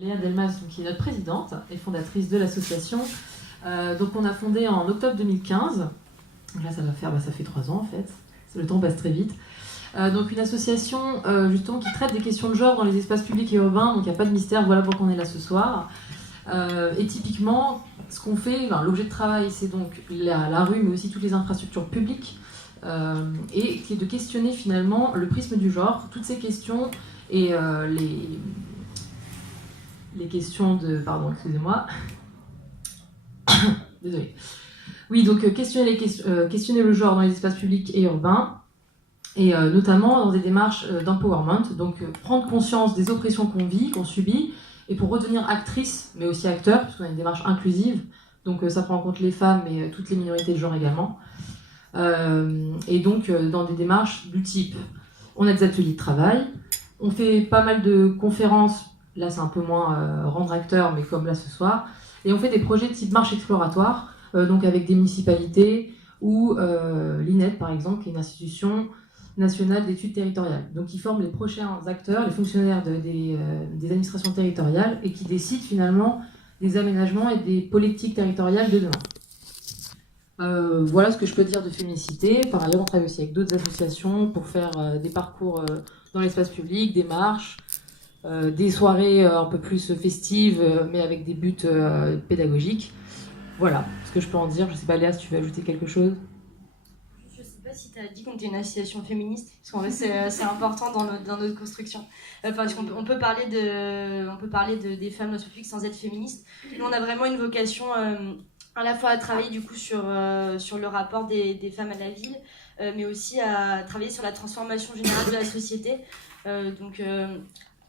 Léa Delmas, qui est notre présidente et fondatrice de l'association. Donc on a fondé en octobre 2015. Donc là ça fait 3 ans en fait. Le temps passe très vite. Donc une association justement qui traite des questions de genre dans les espaces publics et urbains. Donc il n'y a pas de mystère, voilà pourquoi on est là ce soir. Et typiquement, ce qu'on fait, l'objet de travail, c'est donc la rue, mais aussi toutes les infrastructures publiques, et qui est de questionner finalement le prisme du genre, toutes ces questions et les questions de... Pardon, excusez-moi. Désolée. Oui, donc questionner le genre dans les espaces publics et urbains, et notamment dans des démarches d'empowerment, donc prendre conscience des oppressions qu'on vit, qu'on subit, et pour redevenir actrice, mais aussi acteur, puisqu'on a une démarche inclusive, donc ça prend en compte les femmes, mais toutes les minorités de genre également. Et donc dans des démarches du type, on a des ateliers de travail, on fait pas mal de conférences, là c'est un peu moins rendre acteur, mais comme là ce soir, et on fait des projets de type marche exploratoire, donc avec des municipalités, ou l'INET par exemple, qui est une institution nationale d'études territoriales, donc qui forme les prochains acteurs, les fonctionnaires des administrations territoriales, et qui décident finalement des aménagements et des politiques territoriales de demain. Voilà ce que je peux dire de Féminicité. Par ailleurs, on travaille aussi avec d'autres associations pour faire des parcours dans l'espace public, des marches, des soirées un peu plus festives, mais avec des buts pédagogiques. Voilà ce que je peux en dire. Je ne sais pas, Léa, si tu veux ajouter quelque chose. Je ne sais pas si tu as dit qu'on était une association féministe, parce qu'en fait c'est important dans notre construction. Parce qu'on on peut parler des femmes dans le public sans être féministe. Nous, on a vraiment une vocation à la fois à travailler du coup sur le rapport des femmes à la ville, mais aussi à travailler sur la transformation générale de la société.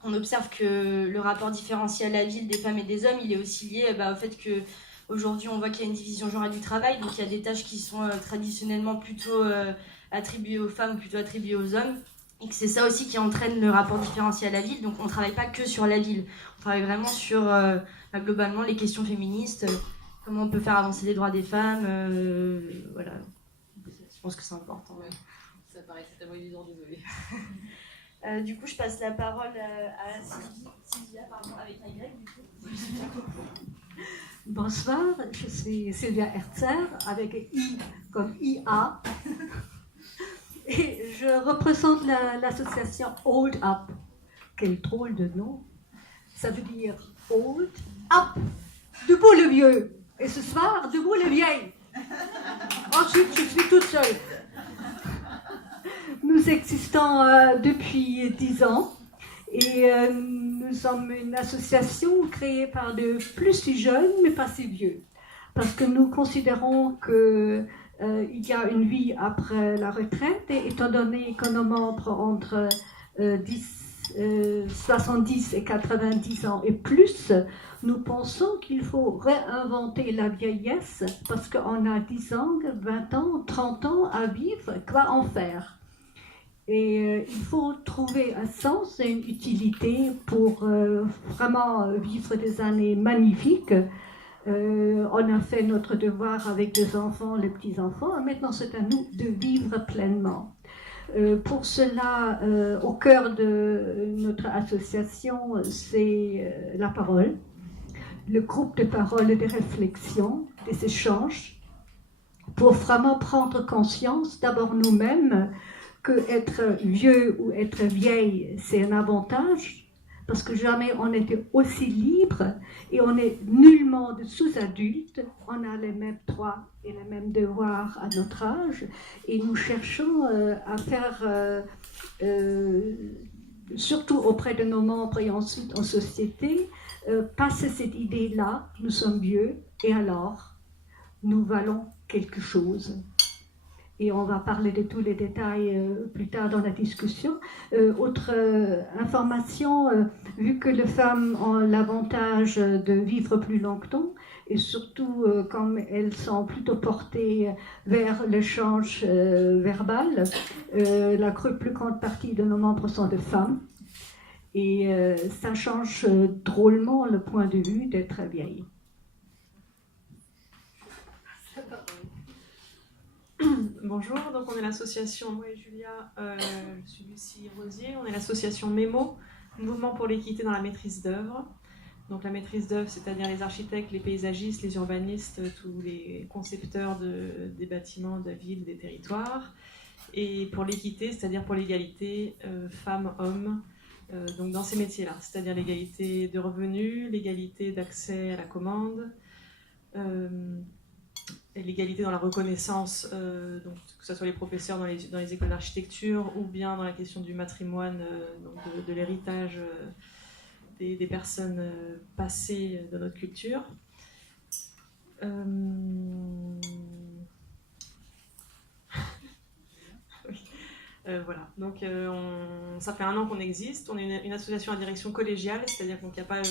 On observe que le rapport différencié à la ville des femmes et des hommes, il est aussi lié au fait que aujourd'hui, on voit qu'il y a une division genrée du travail, donc il y a des tâches qui sont traditionnellement plutôt attribuées aux femmes ou plutôt attribuées aux hommes, et que c'est ça aussi qui entraîne le rapport différencié à la ville. Donc on ne travaille pas que sur la ville, on travaille vraiment sur globalement les questions féministes, comment on peut faire avancer les droits des femmes, voilà. Je pense que c'est important. Ouais. Ça paraît tellement évident, désolé. Du coup, je passe la parole à Sylvia, avec un Y du coup. Bonsoir, je suis Sylvia Herzer, avec I comme IA, et je représente l'association Old Up. Quel drôle de nom! Ça veut dire Old Up, debout le vieux, et ce soir, debout les vieilles. Ensuite, je suis toute seule. Nous existons depuis 10 ans. Et nous sommes une association créée par de plus si jeunes, mais pas si vieux. Parce que nous considérons qu'il y a une vie après la retraite, et étant donné que nos membres entre 70 et 90 ans et plus, nous pensons qu'il faut réinventer la vieillesse, parce qu'on a 10 ans, 20 ans, 30 ans à vivre, quoi en faire? Et il faut trouver un sens et une utilité pour vraiment vivre des années magnifiques. On a fait notre devoir avec les enfants, les petits-enfants, et maintenant c'est à nous de vivre pleinement. Pour cela, au cœur de notre association, c'est la parole, le groupe de parole et de réflexion, des échanges, pour vraiment prendre conscience, d'abord nous-mêmes, que être vieux ou être vieille, c'est un avantage, parce que jamais on était aussi libre, et on n'est nullement de sous-adultes, on a les mêmes droits et les mêmes devoirs à notre âge, et nous cherchons à faire, surtout auprès de nos membres et ensuite en société, passer cette idée-là, nous sommes vieux, et alors, nous valons quelque chose. Et on va parler de tous les détails plus tard dans la discussion. Autre information, vu que les femmes ont l'avantage de vivre plus longtemps, et surtout comme elles sont plutôt portées vers l'échange verbal, la plus grande partie de nos membres sont des femmes. Et ça change drôlement le point de vue d'être vieille. Bonjour, donc on est l'association, moi et Julia, je suis Lucie Rosier, on est l'association MEMO, Mouvement pour l'équité dans la maîtrise d'œuvre. Donc la maîtrise d'œuvre, c'est-à-dire les architectes, les paysagistes, les urbanistes, tous les concepteurs des bâtiments, de la ville, des territoires. Et pour l'équité, c'est-à-dire pour l'égalité femmes-hommes, donc dans ces métiers-là, c'est-à-dire l'égalité de revenus, l'égalité d'accès à la commande, et l'égalité dans la reconnaissance, donc que ce soit les professeurs dans les écoles d'architecture ou bien dans la question du matrimoine, donc de l'héritage des personnes passées de notre culture. Voilà, donc ça fait 1 an qu'on existe, on est une association à direction collégiale, c'est-à-dire qu'on n'y a pas,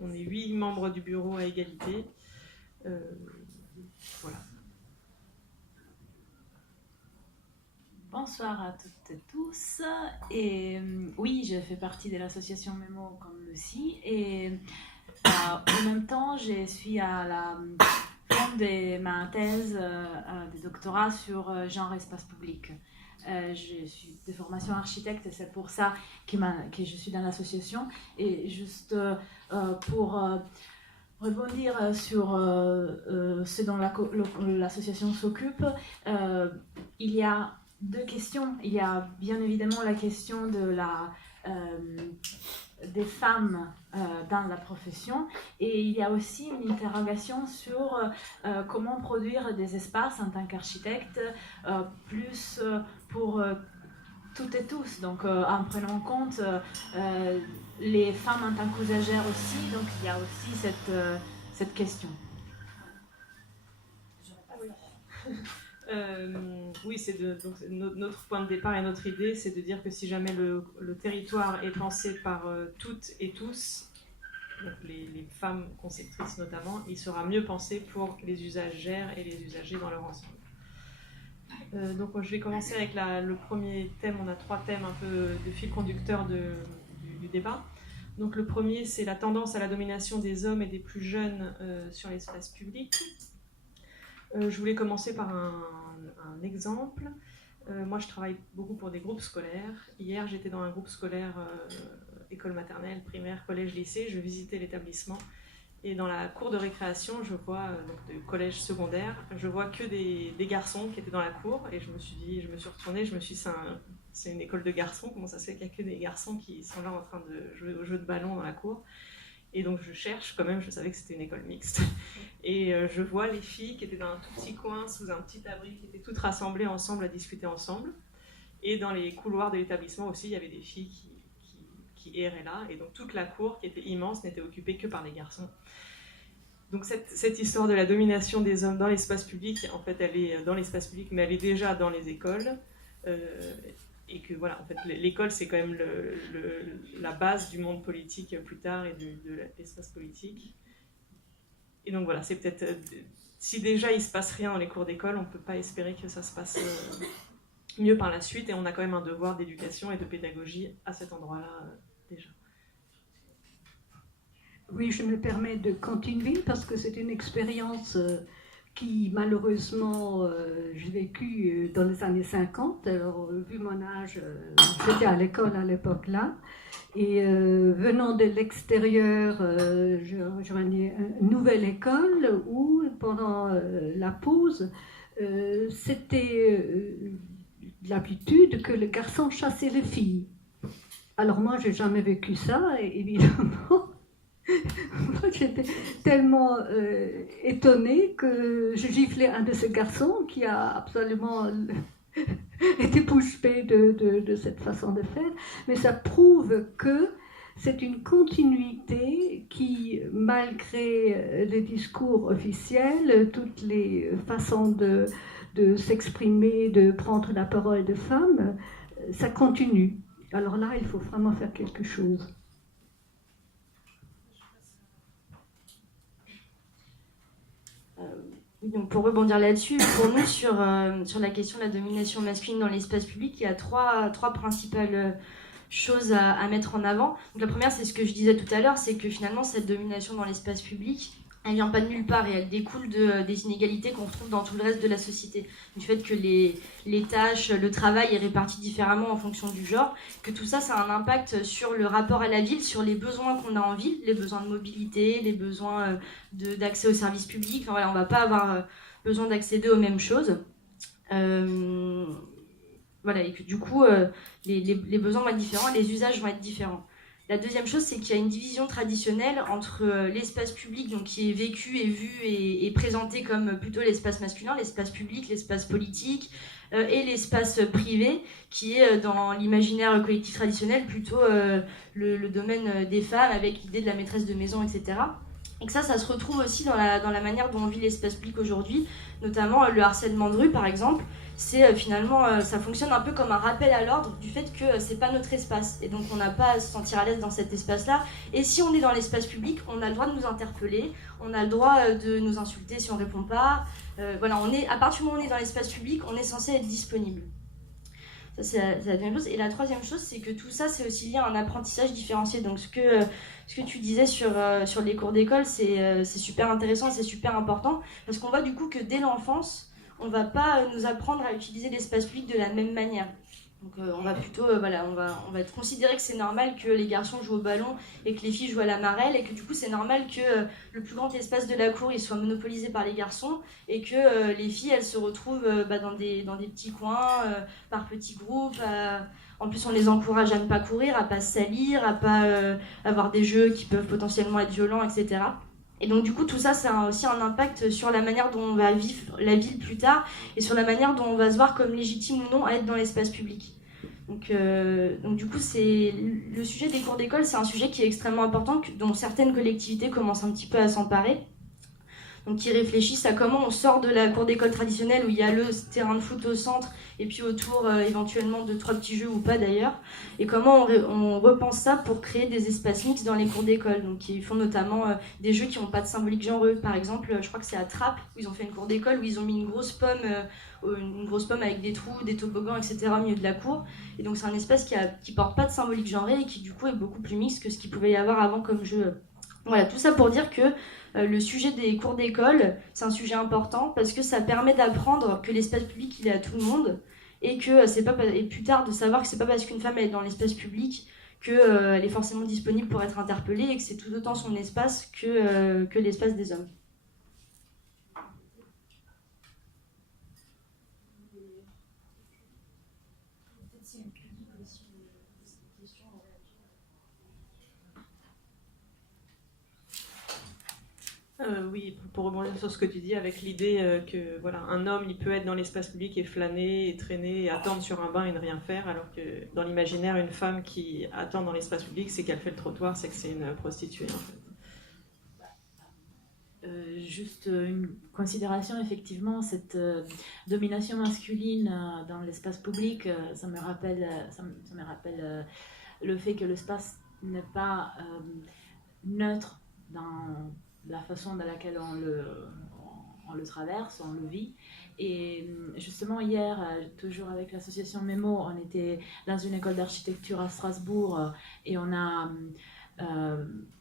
on est 8 membres du bureau à égalité. Voilà. Bonsoir à toutes et tous. Et oui, je fais partie de l'association Mémo comme Lucie. Et en même temps, je suis à la fin de ma thèse de doctorat sur genre espace public. Je suis de formation architecte et c'est pour ça que je suis dans l'association. Et juste pour rebondir sur ce dont l'association s'occupe, il y a 2 questions. Il y a bien évidemment la question des femmes dans la profession et il y a aussi une interrogation sur comment produire des espaces en tant qu'architecte plus pour toutes et tous, donc en prenant en compte les femmes en tant qu'usagères aussi, donc il y a aussi cette question. Oui, donc, notre point de départ et notre idée, c'est de dire que si jamais le territoire est pensé par toutes et tous, donc les femmes conceptrices notamment, il sera mieux pensé pour les usagères et les usagers dans leur ensemble. Donc je vais commencer avec le premier thème. On a 3 thèmes un peu de fil conducteur du débat. Donc le premier, c'est la tendance à la domination des hommes et des plus jeunes sur l'espace public. Je voulais commencer par un exemple. Moi, je travaille beaucoup pour des groupes scolaires. Hier, j'étais dans un groupe scolaire, école maternelle, primaire, collège, lycée. Je visitais l'établissement. Et dans la cour de récréation, je vois, donc de collège secondaire, je vois que des garçons qui étaient dans la cour. Et je me suis retournée, je me suis dit, c'est une école de garçons. Comment ça se fait qu'il n'y a que des garçons qui sont là en train de jouer au jeu de ballon dans la cour ? Et donc je cherche quand même, je savais que c'était une école mixte. Et je vois les filles qui étaient dans un tout petit coin, sous un petit abri, qui étaient toutes rassemblées ensemble, à discuter ensemble. Et dans les couloirs de l'établissement aussi, il y avait des filles qui erraient là. Et donc toute la cour, qui était immense, n'était occupée que par des garçons. Donc cette histoire de la domination des hommes dans l'espace public, en fait, elle est dans l'espace public, mais elle est déjà dans les écoles. Et que voilà, en fait, l'école, c'est quand même la base du monde politique plus tard et de l'espace politique. Et donc voilà, c'est peut-être... si déjà il ne se passe rien dans les cours d'école, on ne peut pas espérer que ça se passe mieux par la suite. Et on a quand même un devoir d'éducation et de pédagogie à cet endroit-là déjà. Oui, je me permets de continuer parce que c'est une expérience qui malheureusement j'ai vécu dans les années 50. Alors, vu mon âge, j'étais à l'école à l'époque-là. Et venant de l'extérieur, je rejoignais une nouvelle école où, pendant la pause, c'était l'habitude que le garçon chassait les filles. Alors moi, j'ai jamais vécu ça, et évidemment. Moi, j'étais tellement étonnée que je giflais un de ces garçons qui a absolument été bouche-bée de cette façon de faire. Mais ça prouve que c'est une continuité qui, malgré les discours officiels, toutes les façons de s'exprimer, de prendre la parole de femmes, ça continue. Alors là, il faut vraiment faire quelque chose. Donc pour rebondir là-dessus, pour nous, sur la question de la domination masculine dans l'espace public, il y a trois principales choses à mettre en avant. Donc la première, c'est ce que je disais tout à l'heure, c'est que finalement, cette domination dans l'espace public, elle vient pas de nulle part et elle découle des inégalités qu'on retrouve dans tout le reste de la société. Du fait que les tâches, le travail est réparti différemment en fonction du genre, que tout ça, ça a un impact sur le rapport à la ville, sur les besoins qu'on a en ville, les besoins de mobilité, les besoins d'accès aux services publics. Enfin voilà, on va pas avoir besoin d'accéder aux mêmes choses. Voilà, et que du coup, les besoins vont être différents, les usages vont être différents. La deuxième chose, c'est qu'il y a une division traditionnelle entre l'espace public, donc qui est vécu et vu et présenté comme plutôt l'espace masculin, l'espace public, l'espace politique, et l'espace privé, qui est dans l'imaginaire collectif traditionnel plutôt le domaine des femmes, avec l'idée de la maîtresse de maison, etc. Et que ça se retrouve aussi dans la manière dont on vit l'espace public aujourd'hui, notamment le harcèlement de rue, par exemple. C'est finalement, ça fonctionne un peu comme un rappel à l'ordre du fait que c'est pas notre espace. Et donc on n'a pas à se sentir à l'aise dans cet espace-là. Et si on est dans l'espace public, on a le droit de nous interpeller, on a le droit de nous insulter si on répond pas. Voilà, à partir du moment où on est dans l'espace public, on est censé être disponible. Ça, c'est la deuxième chose. Et la troisième chose, c'est que tout ça, c'est aussi lié à un apprentissage différencié. Donc, ce que tu disais sur les cours d'école, c'est super intéressant et c'est super important. Parce qu'on voit du coup que dès l'enfance, on ne va pas nous apprendre à utiliser l'espace public de la même manière. Donc, on va plutôt, on va être considéré que c'est normal que les garçons jouent au ballon et que les filles jouent à la marelle, et que du coup, c'est normal que le plus grand espace de la cour il soit monopolisé par les garçons, et que les filles, elles se retrouvent dans des petits coins, par petits groupes. En plus, on les encourage à ne pas courir, à pas se salir, à pas avoir des jeux qui peuvent potentiellement être violents, etc. Et donc du coup, tout ça, ça a aussi un impact sur la manière dont on va vivre la ville plus tard, et sur la manière dont on va se voir comme légitime ou non à être dans l'espace public. Donc du coup, le sujet des cours d'école, c'est un sujet qui est extrêmement important, dont certaines collectivités commencent un petit peu à s'emparer. Donc qui réfléchissent à comment on sort de la cour d'école traditionnelle où il y a le terrain de foot au centre et puis autour éventuellement 2-3 petits jeux ou pas d'ailleurs, et comment on repense ça pour créer des espaces mixtes dans les cours d'école. Donc ils font notamment des jeux qui n'ont pas de symbolique genreux. Par exemple, je crois que c'est à Trappes où ils ont fait une cour d'école où ils ont mis une grosse pomme avec des trous, des toboggans, etc. au milieu de la cour. Et donc c'est un espace qui porte pas de symbolique genrée et qui du coup est beaucoup plus mixte que ce qu'il pouvait y avoir avant comme jeu. Voilà, tout ça pour dire que le sujet des cours d'école, c'est un sujet important parce que ça permet d'apprendre que l'espace public, il est à tout le monde, et que et plus tard de savoir que c'est pas parce qu'une femme est dans l'espace public qu'elle est forcément disponible pour être interpellée, et que c'est tout autant son espace que l'espace des hommes. Oui, pour rebondir sur ce que tu dis, avec l'idée que voilà, un homme il peut être dans l'espace public et flâner et traîner et attendre sur un banc et ne rien faire, alors que dans l'imaginaire, une femme qui attend dans l'espace public, c'est qu'elle fait le trottoir, c'est que c'est une prostituée en fait. Juste une considération, effectivement, cette domination masculine dans l'espace public, ça me rappelle le fait que l'espace n'est pas neutre dans la façon dans laquelle on le traverse, on le vit. Et justement hier, toujours avec l'association Mémo, on était dans une école d'architecture à Strasbourg et on a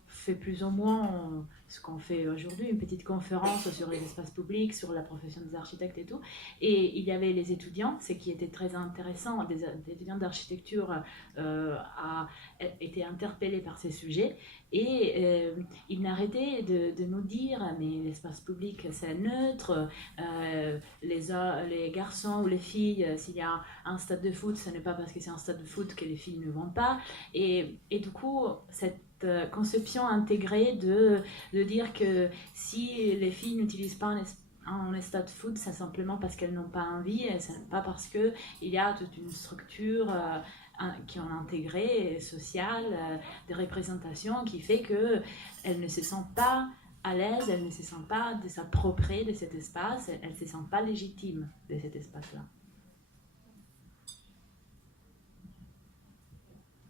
fait plus ou moins ce qu'on fait aujourd'hui, une petite conférence sur les espaces publics, sur la profession des architectes et tout. Et il y avait les étudiants, ce qui était très intéressant, des étudiants d'architecture étaient interpellés par ces sujets. Et ils n'arrêtaient de nous dire mais l'espace public c'est neutre, les garçons ou les filles, s'il y a un stade de foot, ce n'est pas parce que c'est un stade de foot que les filles ne vont pas. Et du coup, cette conception intégrée de dire que si les filles n'utilisent pas un stade de foot, c'est simplement parce qu'elles n'ont pas envie, et c'est pas parce qu'il y a toute une structure qui ont intégré, sociale, de représentation, qui fait qu'elles ne se sentent pas à l'aise, elles ne se sentent pas de s'approprier de cet espace, elles ne se sentent pas légitimes de cet espace-là.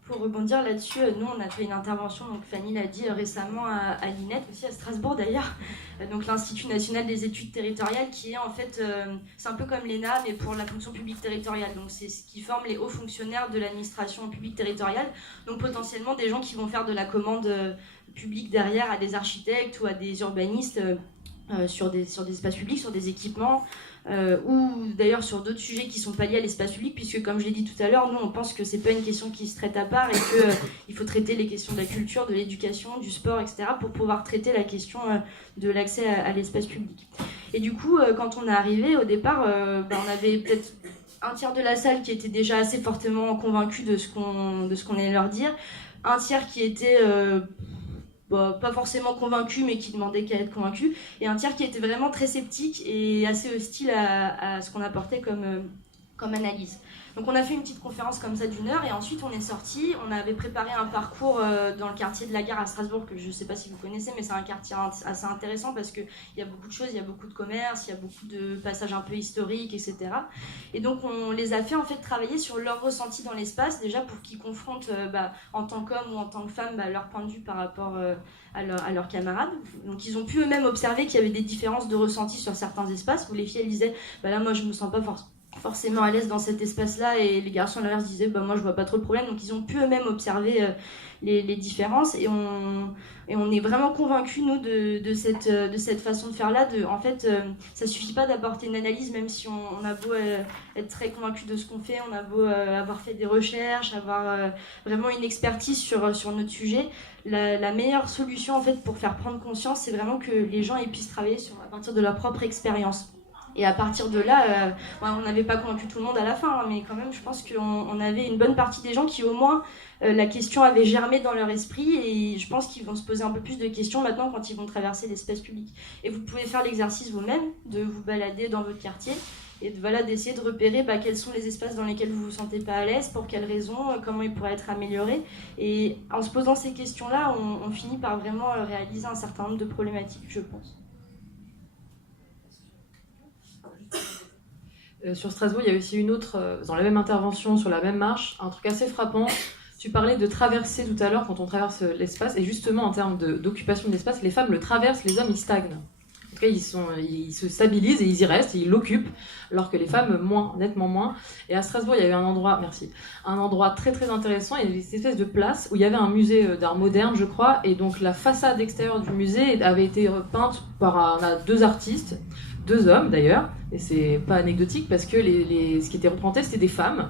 Pour rebondir là-dessus, nous on a fait une intervention, donc Fanny l'a dit récemment à l'INET, aussi à Strasbourg d'ailleurs, donc l'Institut National des Études Territoriales, qui est en fait, c'est un peu comme l'ENA mais pour la fonction publique territoriale, donc c'est ce qui forme les hauts fonctionnaires de l'administration publique territoriale, donc potentiellement des gens qui vont faire de la commande public derrière à des architectes ou à des urbanistes sur des espaces publics, sur des équipements, ou d'ailleurs sur d'autres sujets qui sont pas liés à l'espace public, puisque comme je l'ai dit tout à l'heure, nous on pense que c'est pas une question qui se traite à part et que il faut traiter les questions de la culture, de l'éducation, du sport, etc. pour pouvoir traiter la question de l'accès à l'espace public. Et du coup, quand on est arrivé au départ, on avait peut-être un tiers de la salle qui était déjà assez fortement convaincu de ce qu'on allait leur dire, un tiers qui était pas forcément convaincu, mais qui demandait qu'à être convaincu, et un tiers qui était vraiment très sceptique et assez hostile à ce qu'on apportait comme analyse. Donc on a fait une petite conférence comme ça d'1 heure, et ensuite on est sorti. On avait préparé un parcours dans le quartier de la Gare à Strasbourg, que je ne sais pas si vous connaissez, mais c'est un quartier assez intéressant parce qu'il y a beaucoup de choses, il y a beaucoup de commerces, il y a beaucoup de passages un peu historiques, etc. Et donc on les a fait en fait travailler sur leur ressenti dans l'espace, déjà pour qu'ils confrontent en tant qu'hommes ou en tant que femmes leur point de vue par rapport à leurs camarades. Donc ils ont pu eux-mêmes observer qu'il y avait des différences de ressenti sur certains espaces, où les filles elles disaient là moi je me sens pas forcément à l'aise dans cet espace-là, et les garçons à l'inverse disaient moi je vois pas trop le problème. Donc ils ont pu eux-mêmes observer les différences, et on est vraiment convaincus nous de cette façon de faire là. En fait ça suffit pas d'apporter une analyse, même si on a beau être très convaincu de ce qu'on fait, on a beau avoir fait des recherches, avoir vraiment une expertise sur notre sujet. La meilleure solution en fait pour faire prendre conscience, c'est vraiment que les gens puissent travailler à partir de leur propre expérience. Et à partir de là, on n'avait pas convaincu tout le monde à la fin, mais quand même, je pense qu'on avait une bonne partie des gens qui, au moins, la question avait germé dans leur esprit, et je pense qu'ils vont se poser un peu plus de questions maintenant quand ils vont traverser l'espace public. Et vous pouvez faire l'exercice vous-même, de vous balader dans votre quartier, et d'essayer de repérer quels sont les espaces dans lesquels vous vous sentez pas à l'aise, pour quelles raisons, comment ils pourraient être améliorés. Et en se posant ces questions-là, on finit par vraiment réaliser un certain nombre de problématiques, je pense. Sur Strasbourg, il y a aussi une autre, dans la même intervention, sur la même marche, un truc assez frappant. Tu parlais de traverser tout à l'heure, quand on traverse l'espace, et justement en termes d'occupation de l'espace, les femmes le traversent, les hommes ils stagnent. En tout cas, ils se stabilisent et ils y restent, et ils l'occupent, alors que les femmes, nettement moins. Et à Strasbourg, il y avait un endroit très très intéressant. Il y avait cette espèce de place où il y avait un musée d'art moderne, je crois, et donc la façade extérieure du musée avait été peinte par 2 artistes, 2 hommes d'ailleurs, et c'est pas anecdotique parce que ce qui était représenté c'était des femmes,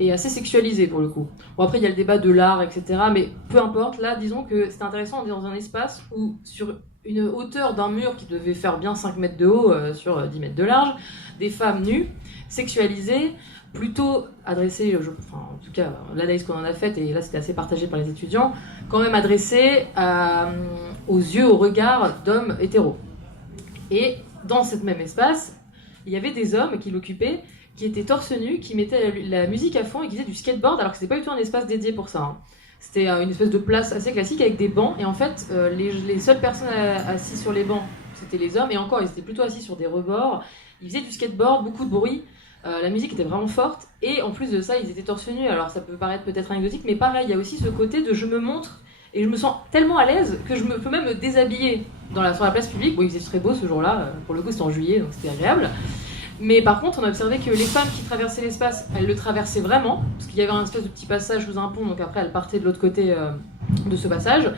et assez sexualisées pour le coup. Bon, après il y a le débat de l'art, etc., mais peu importe. Là, disons que c'était intéressant, on est dans un espace où sur une hauteur d'un mur qui devait faire bien 5 mètres de haut sur 10 mètres de large, des femmes nues, sexualisées, plutôt adressées, en tout cas l'analyse qu'on en a faite, et là c'était assez partagé par les étudiants, quand même adressées aux yeux, au regard d'hommes hétéros. Et dans ce même espace, il y avait des hommes qui l'occupaient, qui étaient torse nu, qui mettaient la musique à fond et qui faisaient du skateboard, alors que c'était pas du tout un espace dédié pour ça. Hein. C'était une espèce de place assez classique avec des bancs, et en fait, les seules personnes assises sur les bancs, c'était les hommes, et encore, ils étaient plutôt assis sur des rebords. Ils faisaient du skateboard, beaucoup de bruit, la musique était vraiment forte, et en plus de ça, ils étaient torse nu. Alors ça peut paraître peut-être anecdotique, mais pareil, il y a aussi ce côté de je me montre, et je me sens tellement à l'aise que je peux même me déshabiller sur la place publique. Bon, il faisait très beau ce jour-là, pour le coup c'était en juillet, donc c'était agréable. Mais par contre, on a observé que les femmes qui traversaient l'espace, elles le traversaient vraiment, parce qu'il y avait un espèce de petit passage sous un pont, donc après elles partaient de l'autre côté de ce passage.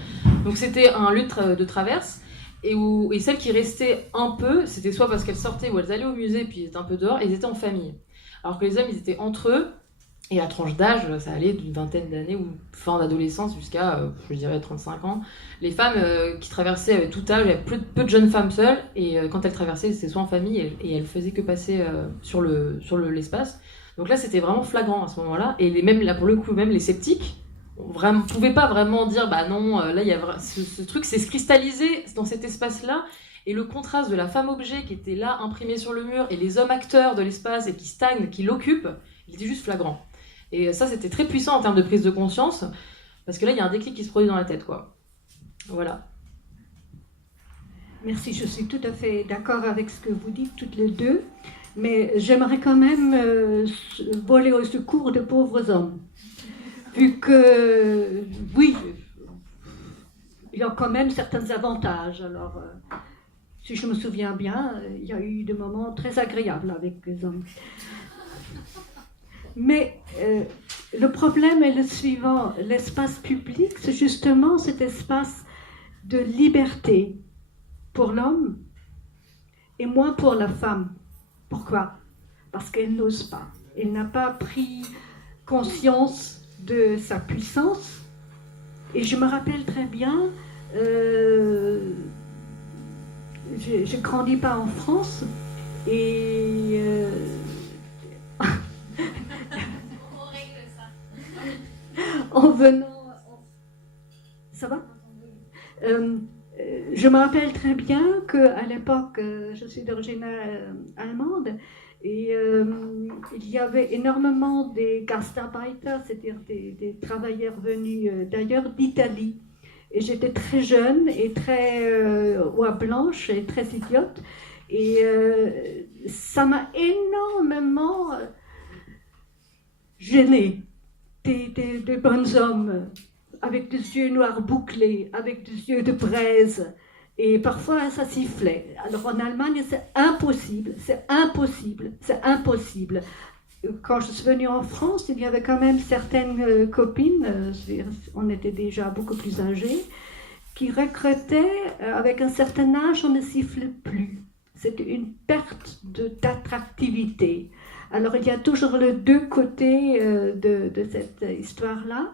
Donc c'était un lieu de traverse, et celles qui restaient un peu, c'était soit parce qu'elles sortaient ou elles allaient au musée, puis ils étaient un peu dehors, et ils étaient en famille. Alors que les hommes, ils étaient entre eux, et la tranche d'âge, ça allait d'une vingtaine d'années ou fin d'adolescence jusqu'à, je dirais, 35 ans. Les femmes qui traversaient avaient tout âge, il y avait peu de jeunes femmes seules, et quand elles traversaient, c'était soit en famille, et elles faisaient que passer sur l'espace. Donc là, c'était vraiment flagrant à ce moment-là, et là, pour le coup, même les sceptiques ne pouvaient pas vraiment dire, non, là, il y a ce truc, c'est se cristalliser dans cet espace-là, et le contraste de la femme objet qui était là, imprimée sur le mur, et les hommes acteurs de l'espace, et qui stagnent, qui l'occupent, il était juste flagrant. Et ça, c'était très puissant en termes de prise de conscience, parce que là, il y a un déclic qui se produit dans la tête, quoi. Voilà. Merci, je suis tout à fait d'accord avec ce que vous dites toutes les deux, mais j'aimerais quand même voler au secours de pauvres hommes. Vu que, oui, il y a quand même certains avantages. Alors, si je me souviens bien, il y a eu des moments très agréables avec les hommes. Mais le problème est le suivant. L'espace public, c'est justement cet espace de liberté pour l'homme et moins pour la femme. Pourquoi? Parce qu'elle n'ose pas. Elle n'a pas pris conscience de sa puissance. Et je me rappelle très bien, je ne grandis pas en France, et en venant... Ça va? Je me rappelle très bien qu'à l'époque, je suis d'origine allemande, et il y avait énormément des Gastarbeiter, c'est-à-dire des travailleurs venus d'ailleurs d'Italie. Et j'étais très jeune et très oie blanche et très idiote. Et ça m'a énormément gênée. Des bons hommes avec des yeux noirs bouclés, avec des yeux de braise. Et parfois, ça sifflait. Alors en Allemagne, c'est impossible, c'est impossible, c'est impossible. Quand je suis venue en France, il y avait quand même certaines copines, on était déjà beaucoup plus âgées, qui regrettaient, avec un certain âge, on ne siffle plus. C'était une perte d'attractivité. Alors il y a toujours les deux côtés de cette histoire-là.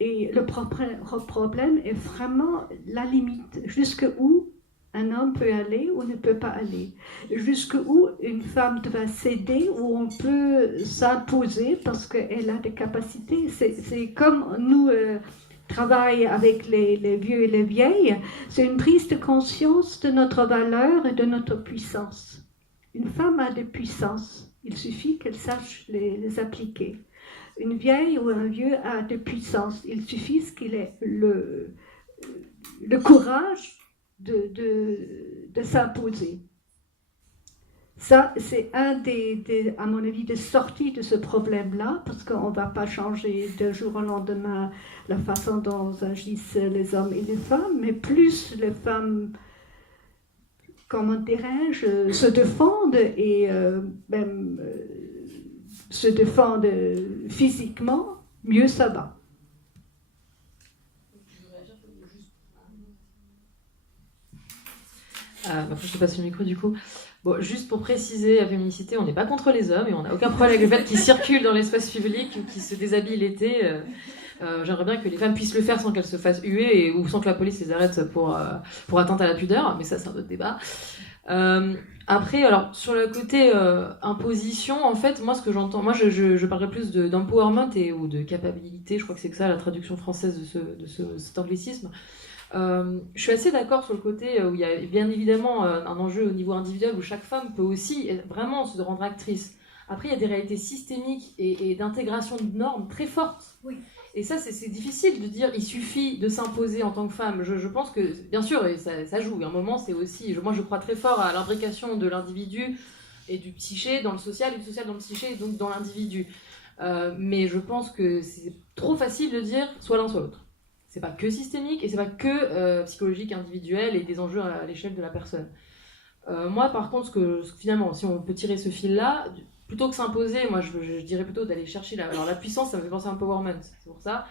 Et le problème est vraiment la limite. Jusqu'où un homme peut aller ou ne peut pas aller. Jusqu'où une femme doit céder, où on peut s'imposer parce qu'elle a des capacités. C'est comme nous travaillons avec les vieux et les vieilles. C'est une prise de conscience de notre valeur et de notre puissance. Une femme a des puissances. Il suffit qu'elle sache les appliquer. Une vieille ou un vieux a de puissance. Il suffit qu'il ait le courage de s'imposer. Ça, c'est un à mon avis, des sorties de ce problème-là, parce qu'on ne va pas changer d'un jour au lendemain la façon dont agissent les hommes et les femmes, mais plus les femmes, comment dirais-je, se défendent et même... se défendent physiquement, mieux ça va. Je te passe le micro du coup. Bon, juste pour préciser, la féminicité, on n'est pas contre les hommes et on n'a aucun problème avec le fait qu'ils circulent dans l'espace public ou qu'ils se déshabillent l'été. J'aimerais bien que les femmes puissent le faire sans qu'elles se fassent huer ou sans que la police les arrête pour atteinte à la pudeur, mais ça c'est un autre débat. Après, alors sur le côté imposition, en fait, moi ce que j'entends, moi je parlerais plus d'empowerment ou de capabilité, je crois que c'est que ça la traduction française de cet anglicisme. Je suis assez d'accord sur le côté où il y a bien évidemment un enjeu au niveau individuel où chaque femme peut aussi vraiment se rendre actrice. Après, il y a des réalités systémiques et d'intégration de normes très fortes. Oui. Et ça, c'est difficile de dire il suffit de s'imposer en tant que femme. Je pense que, bien sûr, et ça joue. À un moment, c'est aussi... Moi, je crois très fort à l'imbrication de l'individu et du psyché dans le social, et du social dans le psyché, et donc dans l'individu. Mais je pense que c'est trop facile de dire soit l'un, soit l'autre. C'est pas que systémique et c'est pas que psychologique, individuel et des enjeux à l'échelle de la personne. Moi, par contre, finalement, si on peut tirer ce fil-là... Plutôt que s'imposer, moi je dirais plutôt d'aller chercher alors la puissance, ça me fait penser à empowerment, c'est pour ça.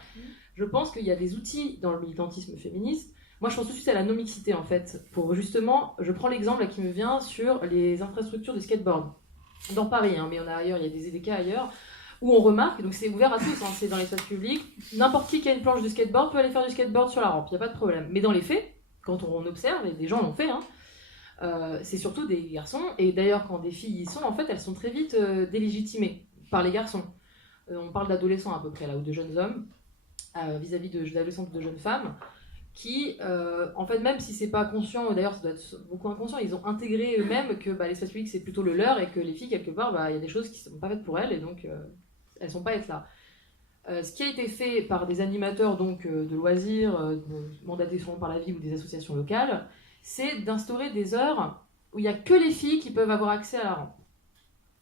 Je pense qu'il y a des outils dans le militantisme féministe. Moi je pense tout de suite à la non-mixité en fait, pour justement, je prends l'exemple là, qui me vient sur les infrastructures de skateboard. Dans Paris, mais on a ailleurs, il y a des EDK ailleurs, où on remarque, donc c'est ouvert à tous, c'est dans l'espace public, n'importe qui a une planche de skateboard peut aller faire du skateboard sur la rampe, il n'y a pas de problème. Mais dans les faits, quand on observe, et des gens l'ont fait, c'est surtout des garçons, et d'ailleurs quand des filles y sont, en fait elles sont très vite délégitimées par les garçons. On parle d'adolescents à peu près là, ou de jeunes hommes vis-à-vis d'adolescentes ou de jeunes femmes qui, en fait, même si c'est pas conscient, d'ailleurs ça doit être beaucoup inconscient, ils ont intégré eux-mêmes que l'espace public c'est plutôt le leur et que les filles quelque part, il y a des choses qui sont pas faites pour elles et donc elles sont pas être là. Ce qui a été fait par des animateurs donc de loisirs, mandatés souvent par la ville ou des associations locales, c'est d'instaurer des heures où il n'y a que les filles qui peuvent avoir accès à la rampe.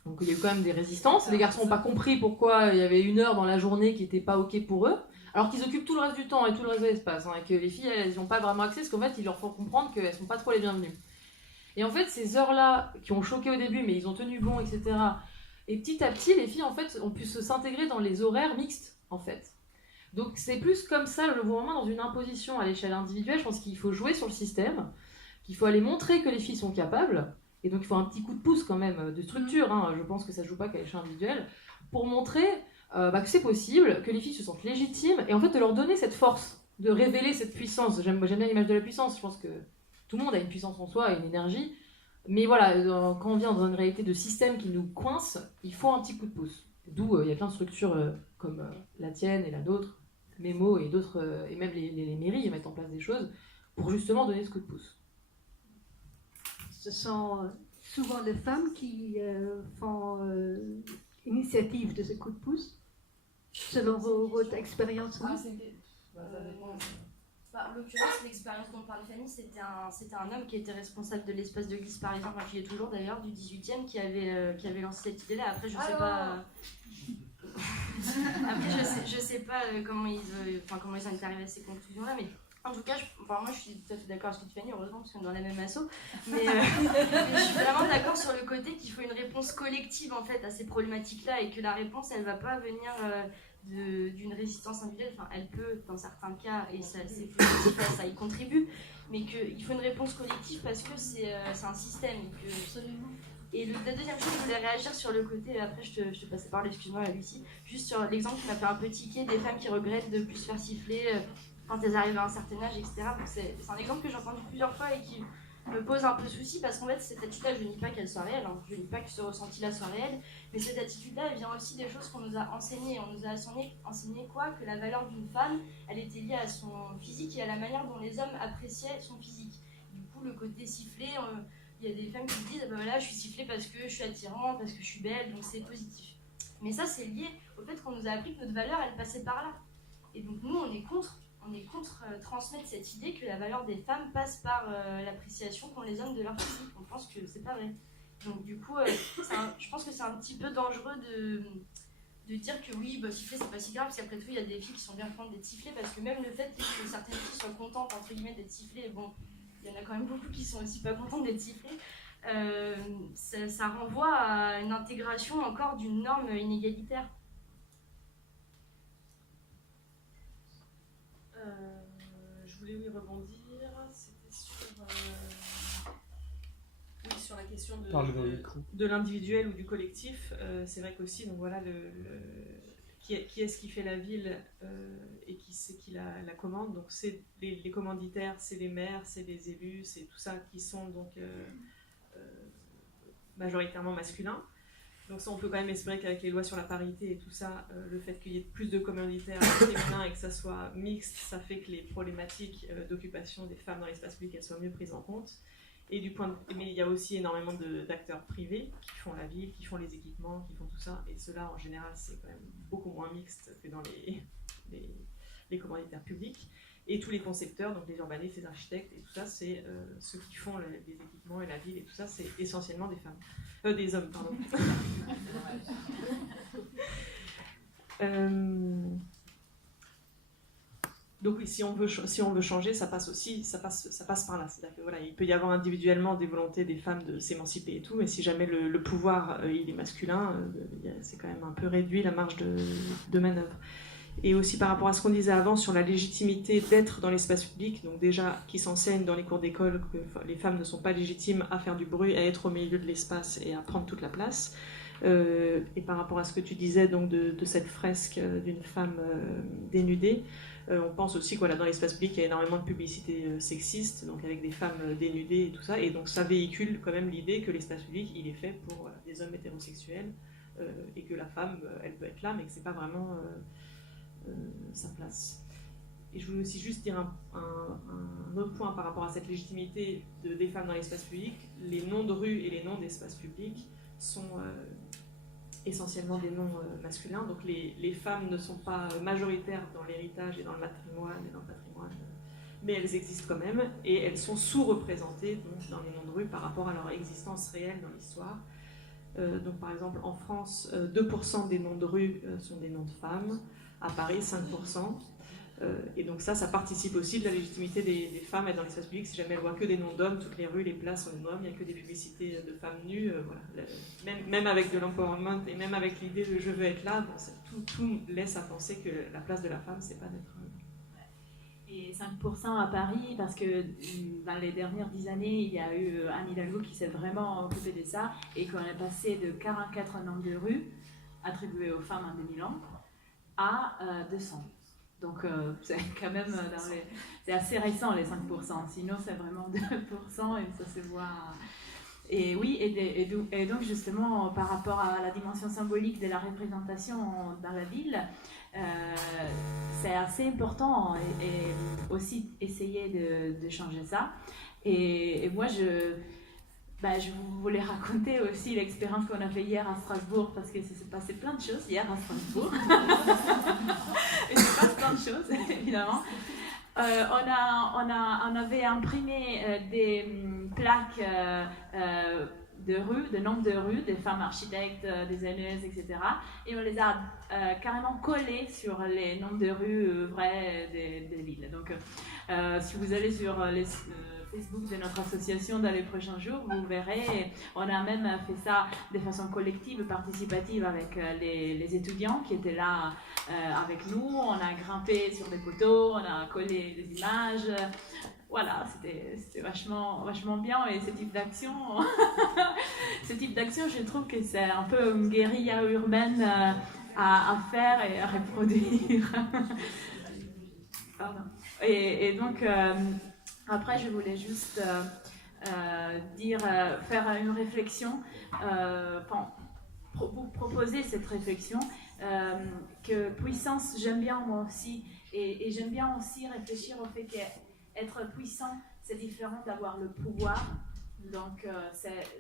Donc il y a eu quand même des résistances, les garçons n'ont pas compris pourquoi il y avait une heure dans la journée qui n'était pas ok pour eux, alors qu'ils occupent tout le reste du temps et tout le reste de l'espace, et que les filles elles n'ont pas vraiment accès, parce qu'en fait ils leur font comprendre qu'elles ne sont pas trop les bienvenues. Et en fait ces heures-là, qui ont choqué au début mais ils ont tenu bon, etc., et petit à petit les filles en fait ont pu s'intégrer dans les horaires mixtes en fait. Donc c'est plus comme ça, je le vois vraiment dans une imposition à l'échelle individuelle. Je pense qu'il faut jouer sur le système, qu'il faut aller montrer que les filles sont capables, et donc il faut un petit coup de pouce quand même de structure, hein. Je pense que ça ne joue pas qu'à l'échelle individuelle, pour montrer que c'est possible, que les filles se sentent légitimes, et en fait de leur donner cette force, de révéler cette puissance. J'aime bien l'image de la puissance, je pense que tout le monde a une puissance en soi et une énergie, mais voilà, quand on vient dans une réalité de système qui nous coince, il faut un petit coup de pouce. D'où il y a plein de structures comme la tienne et la nôtre, Mémo et d'autres, et même les mairies mettent en place des choses pour justement donner ce coup de pouce. Ce sont souvent les femmes qui font initiative de ce coup de pouce, selon votre expérience. En l'occurrence, l'expérience dont parle Fanny, c'était un homme qui était responsable de l'espace de glisse, par exemple, qui est toujours d'ailleurs, du 18e, qui avait lancé cette idée-là. Après, je sais pas. Après, je sais pas comment ils en étaient arrivés à ces conclusions-là, mais en tout cas, moi je suis tout à fait d'accord avec ce que tu fais, Fanny, heureusement, parce qu'on est dans la même asso. Mais je suis vraiment d'accord sur le côté qu'il faut une réponse collective en fait à ces problématiques-là, et que la réponse, elle va pas venir d'une résistance individuelle. Enfin, elle peut dans certains cas, et c'est positif, ça y contribue, mais qu'il faut une réponse collective parce que c'est un système. Et la deuxième chose, je voulais réagir sur le côté, après je te passe la parole, excuse-moi Lucie, juste sur l'exemple qui m'a fait un peu tiquer des femmes qui regrettent de plus se faire siffler quand elles arrivent à un certain âge, etc. Donc c'est un exemple que j'ai entendu plusieurs fois et qui me pose un peu souci, parce qu'en fait cette attitude-là, je ne dis pas qu'elle soit réelle, hein, je ne dis pas que ce ressenti-là soit réel, mais cette attitude-là, elle vient aussi des choses qu'on nous a enseignées. On nous a enseigné quoi? Que la valeur d'une femme, elle était liée à son physique et à la manière dont les hommes appréciaient son physique. Du coup, le côté sifflé, il y a des femmes qui disent, bah voilà, je suis sifflée parce que je suis attirante, parce que je suis belle, donc c'est positif. Mais ça, c'est lié au fait qu'on nous a appris que notre valeur, elle passait par là. Et donc nous, on est contre transmettre cette idée que la valeur des femmes passe par l'appréciation qu'ont les hommes de leur physique. On pense que c'est pas vrai. Donc du coup, je pense que c'est un petit peu dangereux de dire que oui, siffler c'est pas si grave, parce qu'après tout il y a des filles qui sont bien contentes d'être sifflées, parce que même le fait que certaines filles soient contentes entre guillemets d'être sifflées, bon, il y en a quand même beaucoup qui sont aussi pas contentes d'être sifflées, ça renvoie à une intégration encore d'une norme inégalitaire. Je voulais rebondir, c'était sur la question de l'individuel ou du collectif. C'est vrai qu'aussi, donc voilà, qui est-ce qui fait la ville et qui c'est qui la commande. Donc c'est les commanditaires, c'est les maires, c'est les élus, c'est tout ça qui sont donc majoritairement masculins. Donc ça, on peut quand même espérer qu'avec les lois sur la parité et tout ça, le fait qu'il y ait plus de commanditaires féminins et que ça soit mixte, ça fait que les problématiques d'occupation des femmes dans l'espace public, elles soient mieux prises en compte. Mais il y a aussi énormément d'acteurs privés qui font la ville, qui font les équipements, qui font tout ça. Et cela, en général, c'est quand même beaucoup moins mixte que dans les commanditaires publics. Et tous les concepteurs, donc les urbanistes, les architectes et tout ça, c'est ceux qui font les équipements et la ville et tout ça, c'est essentiellement des femmes. Des hommes, pardon. Donc oui, si on veut changer, ça passe par là. C'est-à-dire que voilà, il peut y avoir individuellement des volontés des femmes de s'émanciper et tout, mais si jamais le pouvoir il est masculin, c'est quand même un peu réduit la marge de manœuvre. Et aussi par rapport à ce qu'on disait avant sur la légitimité d'être dans l'espace public, donc déjà qui s'enseigne dans les cours d'école que les femmes ne sont pas légitimes à faire du bruit, à être au milieu de l'espace et à prendre toute la place. Et par rapport à ce que tu disais donc de cette fresque d'une femme dénudée, on pense aussi que voilà, dans l'espace public il y a énormément de publicité sexiste, donc avec des femmes dénudées et tout ça, et donc ça véhicule quand même l'idée que l'espace public il est fait pour des hommes hétérosexuels et que la femme elle peut être là, mais que c'est pas vraiment sa place. Et je voulais aussi juste dire un autre point par rapport à cette légitimité des femmes dans l'espace public. Les noms de rue et les noms d'espace public sont essentiellement des noms masculins, donc les femmes ne sont pas majoritaires dans l'héritage et dans le patrimoine mais elles existent quand même, et elles sont sous-représentées donc, dans les noms de rue par rapport à leur existence réelle dans l'histoire. Donc par exemple en France, 2% des noms de rue sont des noms de femmes, à Paris 5%. Et donc ça participe aussi de la légitimité des femmes à être dans l'espace public. Si jamais elles voient que des noms d'hommes, toutes les rues, les places sont des noms d'hommes, il n'y a que des publicités de femmes nues. Voilà. Même avec de l'empowerment et même avec l'idée de je veux être là, tout laisse à penser que la place de la femme, c'est pas d'être... Et 5% à Paris, parce que dans les dernières 10 années, il y a eu Anne Hidalgo qui s'est vraiment occupée de ça, et qu'on est passé de 44 noms de rue attribués aux femmes en 2011 à 200. Donc c'est quand même c'est assez récent les 5%, sinon c'est vraiment 2% et ça se voit. Et oui, et donc justement par rapport à la dimension symbolique de la représentation dans la ville, c'est assez important et aussi essayer de changer ça. Et moi je voulais raconter aussi l'expérience qu'on a fait hier à Strasbourg, parce que s'est passé plein de choses hier à Strasbourg. Il se passe plein de choses, évidemment. On avait imprimé des plaques de rues, de noms de rues, des femmes architectes, designeuses, etc. Et on les a carrément collées sur les noms de rues vraies des villes. Donc, si vous allez sur les Facebook de notre association dans les prochains jours, vous verrez, on a même fait ça de façon collective, participative avec les étudiants qui étaient là avec nous. On a grimpé sur des poteaux, on a collé des images. Voilà, c'était vachement bien. Et ce type d'action, je trouve que c'est un peu une guérilla urbaine à faire et à reproduire. Pardon. Et donc, après, je voulais juste faire une réflexion, vous proposer cette réflexion, que puissance, j'aime bien moi aussi, et j'aime bien aussi réfléchir au fait qu'être puissant, c'est différent d'avoir le pouvoir. Donc,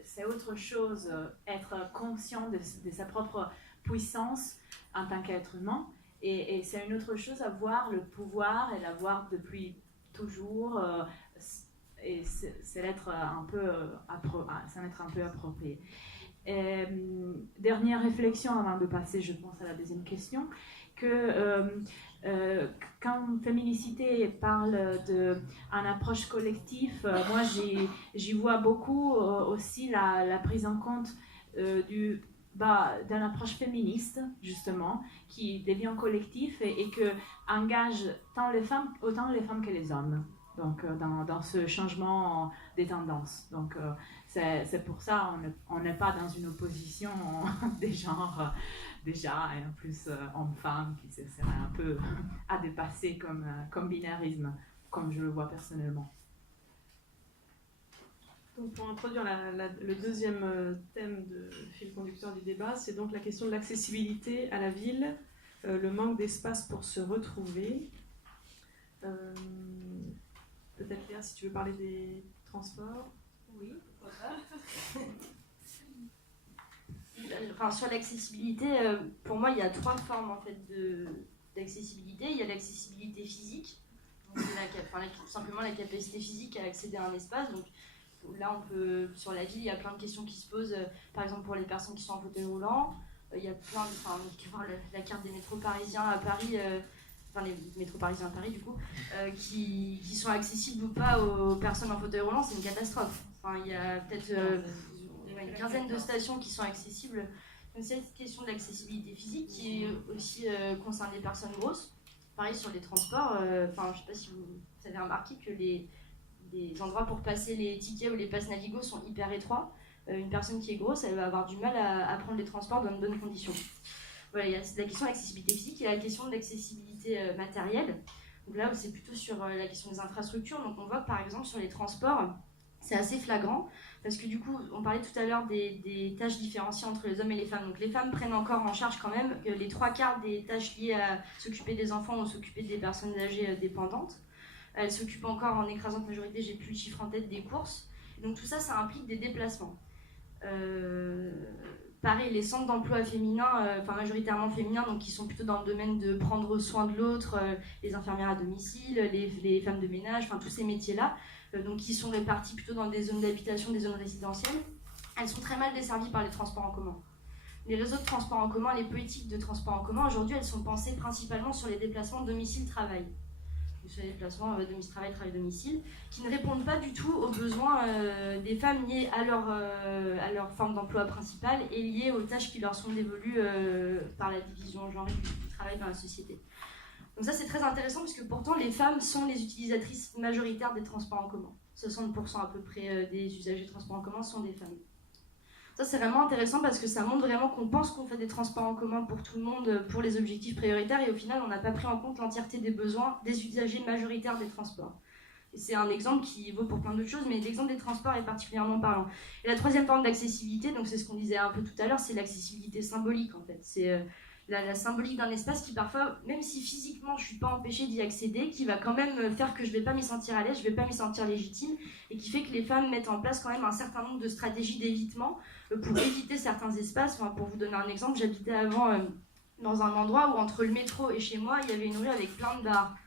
c'est autre chose, être conscient de sa propre puissance en tant qu'être humain, et c'est une autre chose avoir le pouvoir et l'avoir depuis toujours, et c'est l'être un peu approprié. Dernière réflexion avant de passer, je pense, à la deuxième question, que quand Féminicité parle d'une approche collective, moi j'y vois beaucoup aussi la prise en compte d'une approche féministe, justement, qui devient collectif et que engage autant les femmes que les hommes. Donc, dans ce changement des tendances. Donc, c'est pour ça on n'est pas dans une opposition des genres déjà, et en plus homme-femme, qui serait un peu à dépasser comme binarisme, comme je le vois personnellement. Donc, pour introduire le deuxième thème de fil conducteur du débat, c'est donc la question de l'accessibilité à la ville, le manque d'espace pour se retrouver. Peut-être Léa, si tu veux parler des transports. Oui, pourquoi pas. Sur l'accessibilité, pour moi, il y a 3 formes en fait d'accessibilité. Il y a l'accessibilité physique, donc tout simplement la capacité physique à accéder à un espace. Donc là, sur la ville, il y a plein de questions qui se posent. Par exemple, pour les personnes qui sont en fauteuil roulant, il y a plein la carte des métros parisiens à Paris. Les métros parisiens à Paris, du coup, qui sont accessibles ou pas aux personnes en fauteuil roulant, c'est une catastrophe. Il y a peut-être une quinzaine de stations qui sont accessibles. Donc, c'est cette question de l'accessibilité physique qui aussi concerne les personnes grosses. Pareil sur les transports, je ne sais pas si vous avez remarqué que les endroits pour passer les tickets ou les passes Navigo sont hyper étroits. Une personne qui est grosse, elle va avoir du mal à prendre les transports dans de bonnes conditions. Voilà, il y a la question de l'accessibilité physique et la question de l'accessibilité matérielle. Donc là, c'est plutôt sur la question des infrastructures. Donc on voit que par exemple sur les transports, c'est assez flagrant parce que du coup, on parlait tout à l'heure des tâches différenciées entre les hommes et les femmes. Donc les femmes prennent encore en charge quand même les 3/4 des tâches liées à s'occuper des enfants ou s'occuper des personnes âgées dépendantes. Elles s'occupent encore en écrasante majorité, j'ai plus le chiffre en tête, des courses. Donc tout ça, ça implique des déplacements. Pareil, les centres d'emploi féminins, majoritairement féminins, donc qui sont plutôt dans le domaine de prendre soin de l'autre, les infirmières à domicile, les femmes de ménage, tous ces métiers-là, donc qui sont répartis plutôt dans des zones d'habitation, des zones résidentielles, elles sont très mal desservies par les transports en commun. Les réseaux de transports en commun, les politiques de transport en commun, aujourd'hui, elles sont pensées principalement sur les déplacements domicile-travail. que ce soit les placements domicile-travail, travail-domicile, qui ne répondent pas du tout aux besoins des femmes liés à leur forme d'emploi principale et liés aux tâches qui leur sont dévolues par la division genrée du travail dans la société. Donc ça c'est très intéressant parce que pourtant les femmes sont les utilisatrices majoritaires des transports en commun. 60% à peu près des usagers de transports en commun sont des femmes. Ça c'est vraiment intéressant parce que ça montre vraiment qu'on pense qu'on fait des transports en commun pour tout le monde, pour les objectifs prioritaires, et au final on n'a pas pris en compte l'entièreté des besoins des usagers majoritaires des transports. Et c'est un exemple qui vaut pour plein d'autres choses, mais l'exemple des transports est particulièrement parlant. Et la troisième forme d'accessibilité, donc c'est ce qu'on disait un peu tout à l'heure, c'est l'accessibilité symbolique en fait. C'est la symbolique d'un espace qui parfois, même si physiquement je ne suis pas empêchée d'y accéder, qui va quand même faire que je ne vais pas m'y sentir à l'aise, je ne vais pas m'y sentir légitime, et qui fait que les femmes mettent en place quand même un certain nombre de stratégies d'évitement pour éviter certains espaces. Enfin, pour vous donner un exemple, j'habitais avant dans un endroit où entre le métro et chez moi, il y avait une rue avec plein de bars.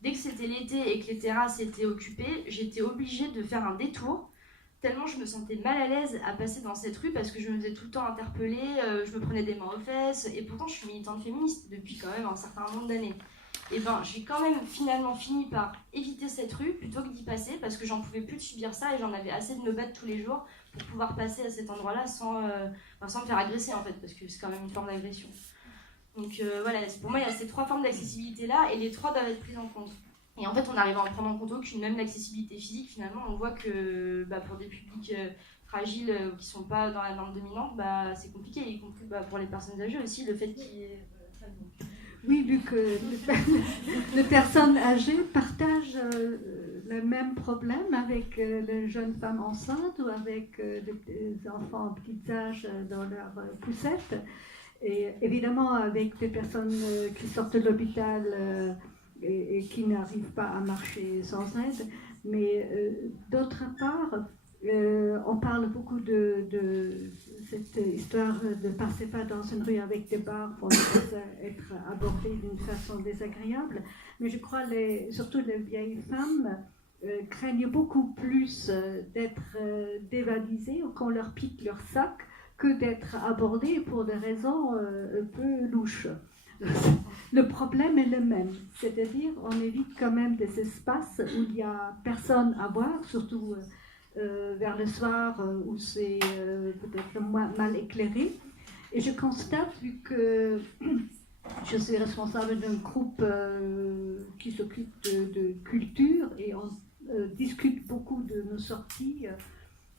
Dès que c'était l'été et que les terrasses étaient occupées, j'étais obligée de faire un détour, tellement je me sentais mal à l'aise à passer dans cette rue parce que je me faisais tout le temps interpeller, je me prenais des mains aux fesses, et pourtant je suis militante féministe depuis quand même un certain nombre d'années. Et ben j'ai quand même finalement fini par éviter cette rue plutôt que d'y passer parce que j'en pouvais plus de subir ça et j'en avais assez de me battre tous les jours pour pouvoir passer à cet endroit-là sans me faire agresser en fait, parce que c'est quand même une forme d'agression. Donc voilà, pour moi il y a ces trois formes d'accessibilité là et les trois doivent être prises en compte. Et en fait, on arrive à en prendre en compte aucune, même l'accessibilité physique, finalement, on voit que pour des publics fragiles qui ne sont pas dans la norme dominante, c'est compliqué, y compris pour les personnes âgées aussi, le fait qu'il y ait... Oui, vu que les personnes âgées partagent le même problème avec les jeunes femmes enceintes ou avec des enfants en petit âge dans leur poussette. Et évidemment, avec des personnes qui sortent de l'hôpital et qui n'arrivent pas à marcher sans aide. Mais d'autre part, on parle beaucoup de cette histoire de ne passer pas dans une rue avec des bars pour ne pas être abordé d'une façon désagréable. Mais je crois surtout les vieilles femmes craignent beaucoup plus d'être dévalisées ou qu'on leur pique leur sac que d'être abordées pour des raisons un peu louches. Le problème est le même, c'est-à-dire on évite quand même des espaces où il n'y a personne à voir, surtout vers le soir où c'est peut-être mal éclairé. Et je constate, vu que je suis responsable d'un groupe qui s'occupe de culture et on discute beaucoup de nos sorties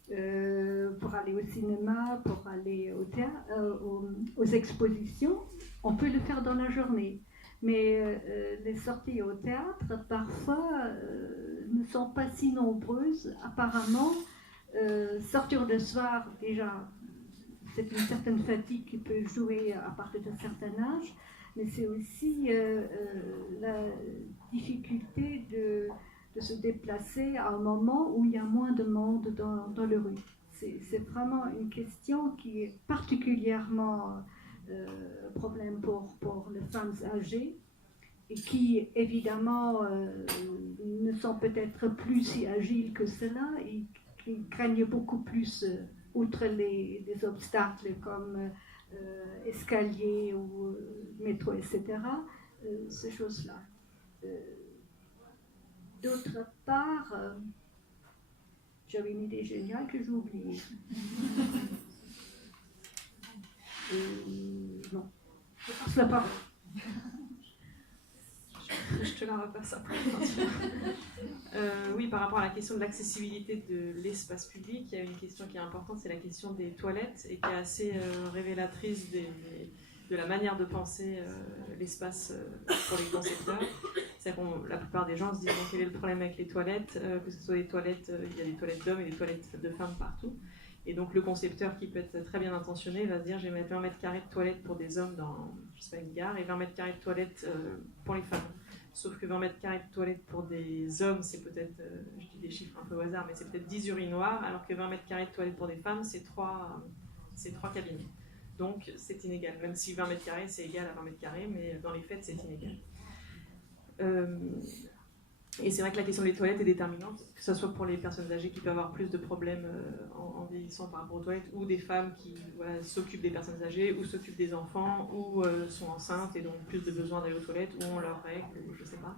pour aller au cinéma, pour aller au théâtre, aux expositions, on peut le faire dans la journée. Mais les sorties au théâtre, parfois, ne sont pas si nombreuses. Apparemment, sortir le soir, déjà, c'est une certaine fatigue qui peut jouer à partir d'un certain âge, mais c'est aussi la difficulté de se déplacer à un moment où il y a moins de monde dans les rues. C'est vraiment une question qui est particulièrement problème pour les femmes âgées et qui évidemment ne sont peut-être plus si agiles que cela et qui craignent beaucoup plus, outre les obstacles comme escalier ou métro, etc., ces choses-là. D'autre part, j'avais une idée géniale que j'ai oubliée. Non, je passe la parole. Je te la repasse après. Oui, par rapport à la question de l'accessibilité de l'espace public, il y a une question qui est importante, c'est la question des toilettes et qui est assez révélatrice de la manière de penser l'espace pour les concepteurs. C'est-à-dire que la plupart des gens se disent quel est le problème avec les toilettes, que ce soit des toilettes, il y a des toilettes d'hommes et des toilettes de femmes partout. Et donc le concepteur qui peut être très bien intentionné va se dire je vais mettre 20 mètres carrés de toilettes pour des hommes dans une gare et 20 mètres carrés de toilettes pour les femmes. Sauf que 20 mètres carrés de toilettes pour des hommes, c'est peut-être, je dis des chiffres un peu au hasard, mais c'est peut-être 10 urinoirs, alors que 20 mètres carrés de toilettes pour des femmes, c'est 3 cabines. Donc c'est inégal, même si 20 mètres carrés c'est égal à 20 mètres carrés, mais dans les faits c'est inégal. Et c'est vrai que la question des toilettes est déterminante, que ce soit pour les personnes âgées qui peuvent avoir plus de problèmes en vieillissant par rapport aux toilettes, ou des femmes qui s'occupent des personnes âgées, ou s'occupent des enfants, ou sont enceintes et donc plus de besoin d'aller aux toilettes, ou ont leurs règles, ou je sais pas.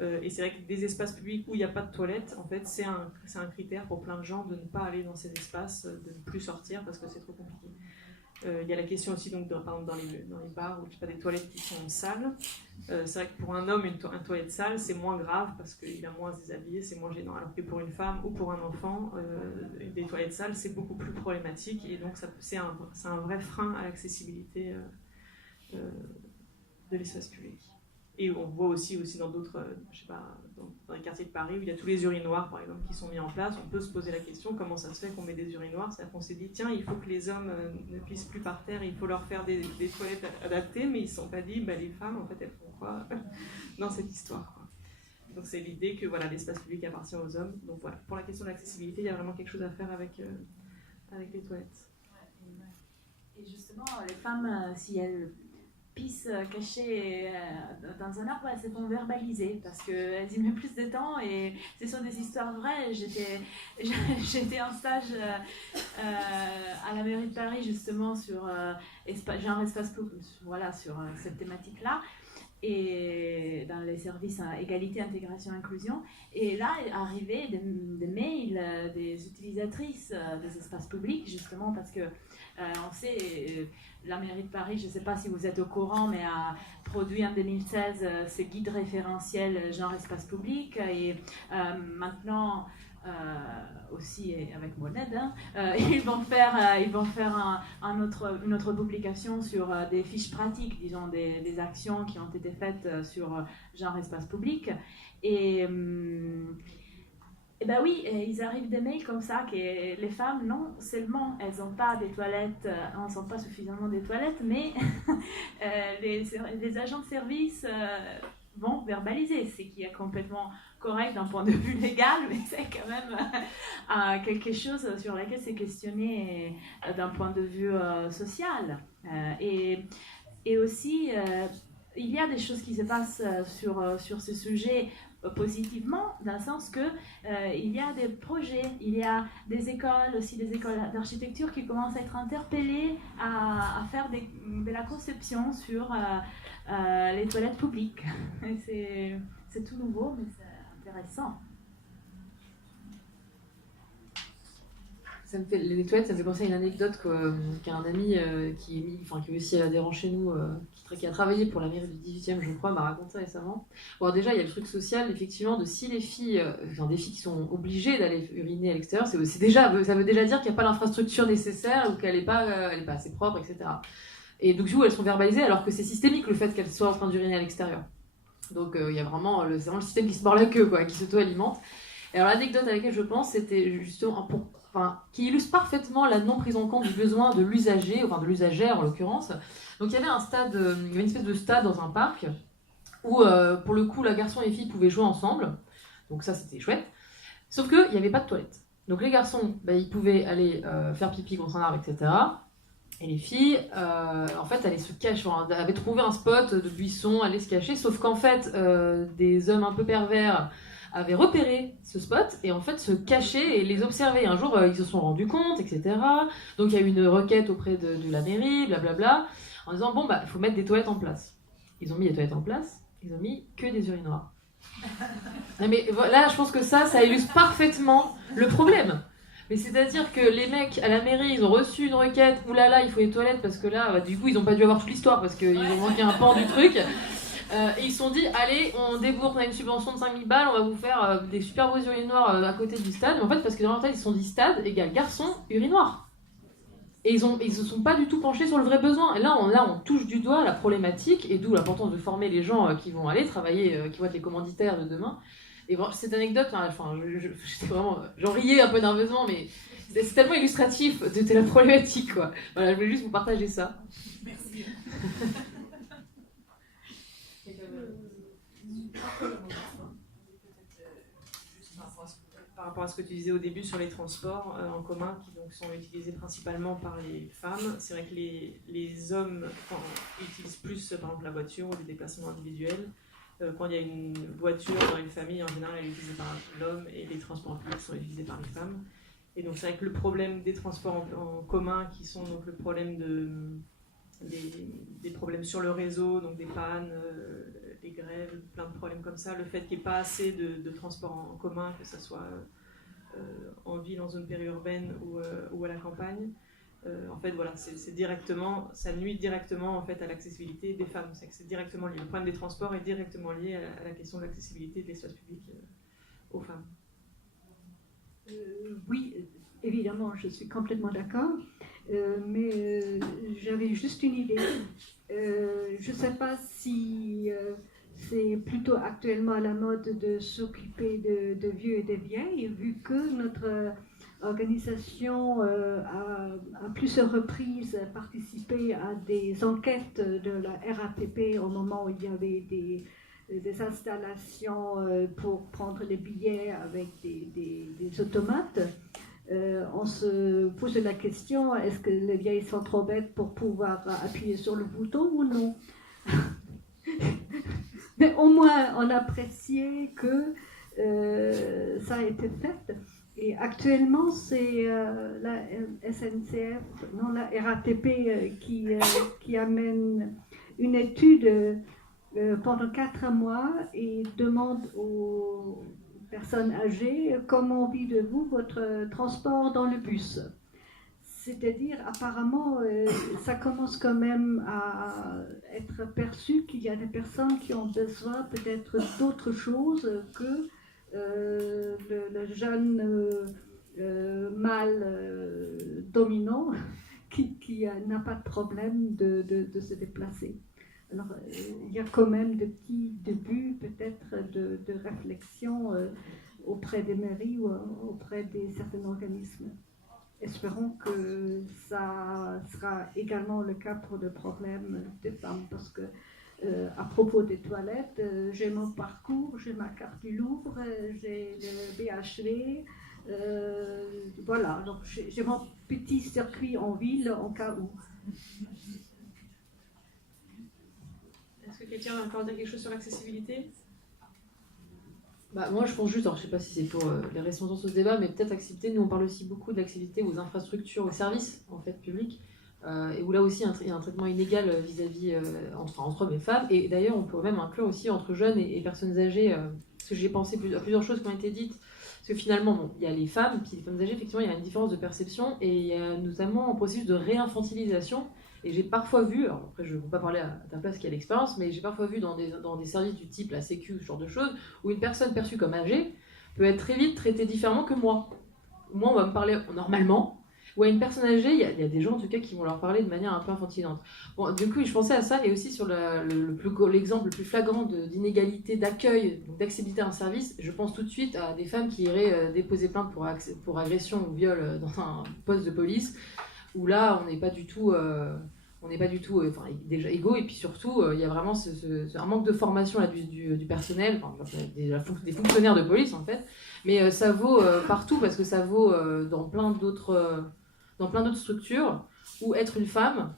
Et c'est vrai que des espaces publics où il n'y a pas de toilettes, en fait, c'est un critère pour plein de gens de ne pas aller dans ces espaces, de ne plus sortir parce que c'est trop compliqué. Il y a la question aussi, donc, par exemple, dans les bars où tu n'as pas des toilettes qui sont sales. C'est vrai que pour un homme, une toilette sale, c'est moins grave parce qu'il a moins à se déshabiller, c'est moins gênant. Alors que pour une femme ou pour un enfant, des toilettes sales, c'est beaucoup plus problématique. Et donc, c'est un vrai frein à l'accessibilité de l'espace public. Et on voit aussi dans d'autres, je sais pas, dans les quartiers de Paris où il y a tous les urinoirs, par exemple, qui sont mis en place. On peut se poser la question comment ça se fait qu'on met des urinoirs. C'est-à-dire qu'on s'est dit, tiens, il faut que les hommes ne pissent plus par terre, il faut leur faire des toilettes adaptées, mais ils ne se sont pas dit, les femmes, en fait, elles font quoi dans cette histoire, quoi. Donc c'est l'idée que voilà, l'espace public appartient aux hommes. Donc voilà, pour la question de l'accessibilité, il y a vraiment quelque chose à faire avec les toilettes. Et justement, les femmes, si elles pissent cachées dans un arbre, elles se font verbaliser parce qu'elles y mettent plus de temps et ce sont des histoires vraies. J'étais en stage à la mairie de Paris justement sur espace public, voilà, sur cette thématique-là. Et dans les services à égalité, intégration, inclusion. Et là, arrivaient des mails des utilisatrices des espaces publics, justement parce que on sait, la mairie de Paris, je ne sais pas si vous êtes au courant, mais a produit en 2016 ce guide référentiel genre espace public. Et maintenant, aussi avec mon aide, ils vont faire une autre publication sur des fiches pratiques, disons des actions qui ont été faites sur genre espace public. Et ben oui, ils arrivent des mails comme ça que les femmes, non seulement elles n'ont pas des toilettes, elles n'ont pas suffisamment des toilettes, mais les agents de service vont verbaliser, ce qui est complètement correct d'un point de vue légal, mais c'est quand même quelque chose sur lequel c'est questionné d'un point de vue social. Et aussi, il y a des choses qui se passent sur ce sujet positivement, dans le sens que il y a des projets, il y a des écoles, aussi des écoles d'architecture qui commencent à être interpellées à faire de la conception sur les toilettes publiques. C'est tout nouveau, mais c'est intéressant. Les toilettes, ça me fait penser à une anecdote qu'un ami qui est aussi adhérent chez nous, qui a travaillé pour la mairie du 18e, je crois, m'a raconté récemment. Bon, déjà, il y a le truc social, effectivement, de si les filles, des filles qui sont obligées d'aller uriner à l'extérieur, ça veut déjà dire qu'il n'y a pas l'infrastructure nécessaire ou qu'elle n'est pas assez propre, etc. Et donc, du coup, elles sont verbalisées alors que c'est systémique le fait qu'elles soient en train d'uriner à l'extérieur. Donc, il y a vraiment c'est vraiment le système qui se mord la queue, quoi, qui s'auto-alimente. Et alors, l'anecdote à laquelle je pense, c'était justement qui illustre parfaitement la non prise en compte du besoin de l'usager, enfin de l'usagère en l'occurrence. Donc il y avait une espèce de stade dans un parc où pour le coup la garçon et les filles pouvaient jouer ensemble, donc ça c'était chouette, sauf qu'il n'y avait pas de toilette. Donc les garçons, ils pouvaient aller faire pipi contre un arbre, etc. Et les filles, en fait, allaient se cacher, avaient trouvé un spot de buisson, allaient se cacher, sauf qu'en fait, des hommes un peu pervers avaient repéré ce spot et en fait se cachaient et les observaient. Un jour, ils se sont rendus compte, etc. Donc il y a eu une requête auprès de la mairie, blablabla, en disant bon, il faut mettre des toilettes en place. Ils ont mis des toilettes en place, ils ont mis que des urinoirs. Non, mais là, je pense que ça illustre parfaitement le problème. Mais c'est-à-dire que les mecs à la mairie, ils ont reçu une requête, oulala, il faut des toilettes parce que là, du coup, ils n'ont pas dû avoir toute l'histoire parce qu'ils ont manqué un pan du truc. Et ils se sont dit, allez, on débourse, on a une subvention de 5000 balles, on va vous faire des super beaux urinoirs à côté du stade. Mais en fait, parce que dans leur tête, ils se sont dit stade égale garçon, urinoir. Et ils se sont pas du tout penchés sur le vrai besoin. Et là, on touche du doigt la problématique, et d'où l'importance de former les gens qui vont aller travailler, qui vont être les commanditaires de demain. Et bon, cette anecdote, j'étais vraiment, j'en riais un peu nerveusement, mais c'est tellement illustratif de la problématique, quoi. Voilà, je voulais juste vous partager ça. Merci. Par rapport à ce que tu disais au début sur les transports en commun qui donc sont utilisés principalement par les femmes, c'est vrai que les hommes utilisent plus par exemple la voiture ou les déplacements individuels. Quand il y a une voiture dans une famille, en général elle est utilisée par l'homme et les transports publics sont utilisés par les femmes. Et donc c'est vrai que le problème des transports en commun qui sont donc le problème des problèmes sur le réseau, donc des pannes, des grèves, plein de problèmes comme ça, le fait qu'il n'y ait pas assez de transports en commun, que ce soit en ville, en zone périurbaine ou à la campagne. En fait, voilà, c'est directement, ça nuit directement en fait à l'accessibilité des femmes. C'est directement lié. Le problème des transports est directement lié à la question de l'accessibilité de l'espace public aux femmes. Oui, évidemment, je suis complètement d'accord, mais j'avais juste une idée. Je ne sais pas si c'est plutôt actuellement à la mode de s'occuper de vieux et de vieilles, vu que notre organisation a à plusieurs reprises participé à des enquêtes de la RATP au moment où il y avait des installations pour prendre les billets avec des automates. On se pose la question, est-ce que les vieilles sont trop bêtes pour pouvoir appuyer sur le bouton ou non? Mais au moins on appréciait que ça a été fait. Et actuellement, c'est la SNCF, non, la RATP qui amène une étude pendant 4 mois et demande aux personnes âgées comment vivez-vous votre transport dans le bus. C'est-à-dire, apparemment, ça commence quand même à être perçu qu'il y a des personnes qui ont besoin peut-être d'autre chose que le jeune mâle dominant qui n'a pas de problème de se déplacer. Alors, il y a quand même de petits débuts peut-être de réflexion auprès des mairies ou auprès de certains organismes. Espérons que ça sera également le cas pour le problème des femmes, parce que à propos des toilettes, j'ai mon parcours, j'ai ma carte du Louvre, j'ai le BHV, voilà, donc j'ai mon petit circuit en ville en cas où. Est-ce que quelqu'un va encore dire quelque chose sur l'accessibilité ? Bah, moi, je pense juste, alors je ne sais pas si c'est pour les responsants sur ce débat, mais peut-être accessibilité, nous on parle aussi beaucoup de l'accessibilité aux infrastructures, aux services en fait, publics, et où là aussi il y a un traitement inégal vis-à-vis entre hommes et femmes, et d'ailleurs on peut même inclure aussi entre jeunes et personnes âgées, parce que j'ai pensé à plusieurs choses qui ont été dites, parce que finalement, bon, il y a les femmes, puis les femmes âgées, effectivement il y a une différence de perception, et il y a notamment un processus de réinfantilisation. Et j'ai parfois vu, alors après je ne vais pas parler à ta place qui a l'expérience, mais j'ai parfois vu dans des services du type la Sécu, ce genre de choses, où une personne perçue comme âgée peut être très vite traitée différemment que moi. Moi, on va me parler normalement, ou à une personne âgée, il y a des gens en tout cas qui vont leur parler de manière un peu infantilisante. Bon, du coup, je pensais à ça, et aussi sur l'exemple le plus flagrant d'inégalité d'accueil, d'accessibilité à un service. Je pense tout de suite à des femmes qui iraient déposer plainte pour agression ou viol dans un poste de police, où là, on n'est pas du tout... déjà égaux, et puis surtout il y a vraiment un manque de formation là, du personnel, des fonctionnaires de police en fait, mais ça vaut partout, parce que ça vaut dans plein d'autres structures où être une femme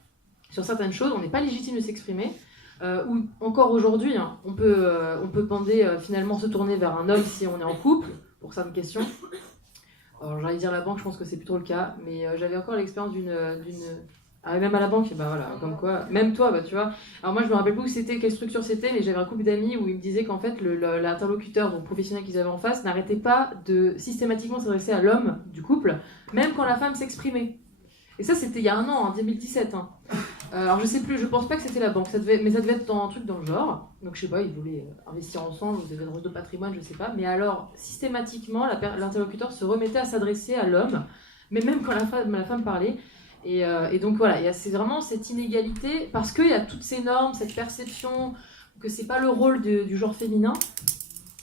sur certaines choses on n'est pas légitime de s'exprimer, où encore aujourd'hui hein, on peut bander finalement se tourner vers un homme si on est en couple pour certaines questions. Alors j'allais dire la banque, je pense que c'est plutôt le cas, mais j'avais encore l'expérience même à la banque, bah voilà, comme quoi, même toi, bah tu vois. Alors moi je me rappelle plus quelle structure c'était, mais j'avais un couple d'amis où ils me disaient qu'en fait l'interlocuteur, donc professionnel qu'ils avaient en face, n'arrêtait pas de systématiquement s'adresser à l'homme du couple, même quand la femme s'exprimait. Et ça c'était il y a 1 an, en 2017. Hein. Alors je sais plus, je pense pas que c'était la banque, mais ça devait être un truc dans le genre. Donc je sais pas, ils voulaient investir ensemble, ils avaient une rose de patrimoine, je sais pas. Mais alors systématiquement, l'interlocuteur se remettait à s'adresser à l'homme, mais même quand la femme parlait. Et donc voilà, c'est vraiment cette inégalité, parce qu'il y a toutes ces normes, cette perception que c'est pas le rôle du genre féminin,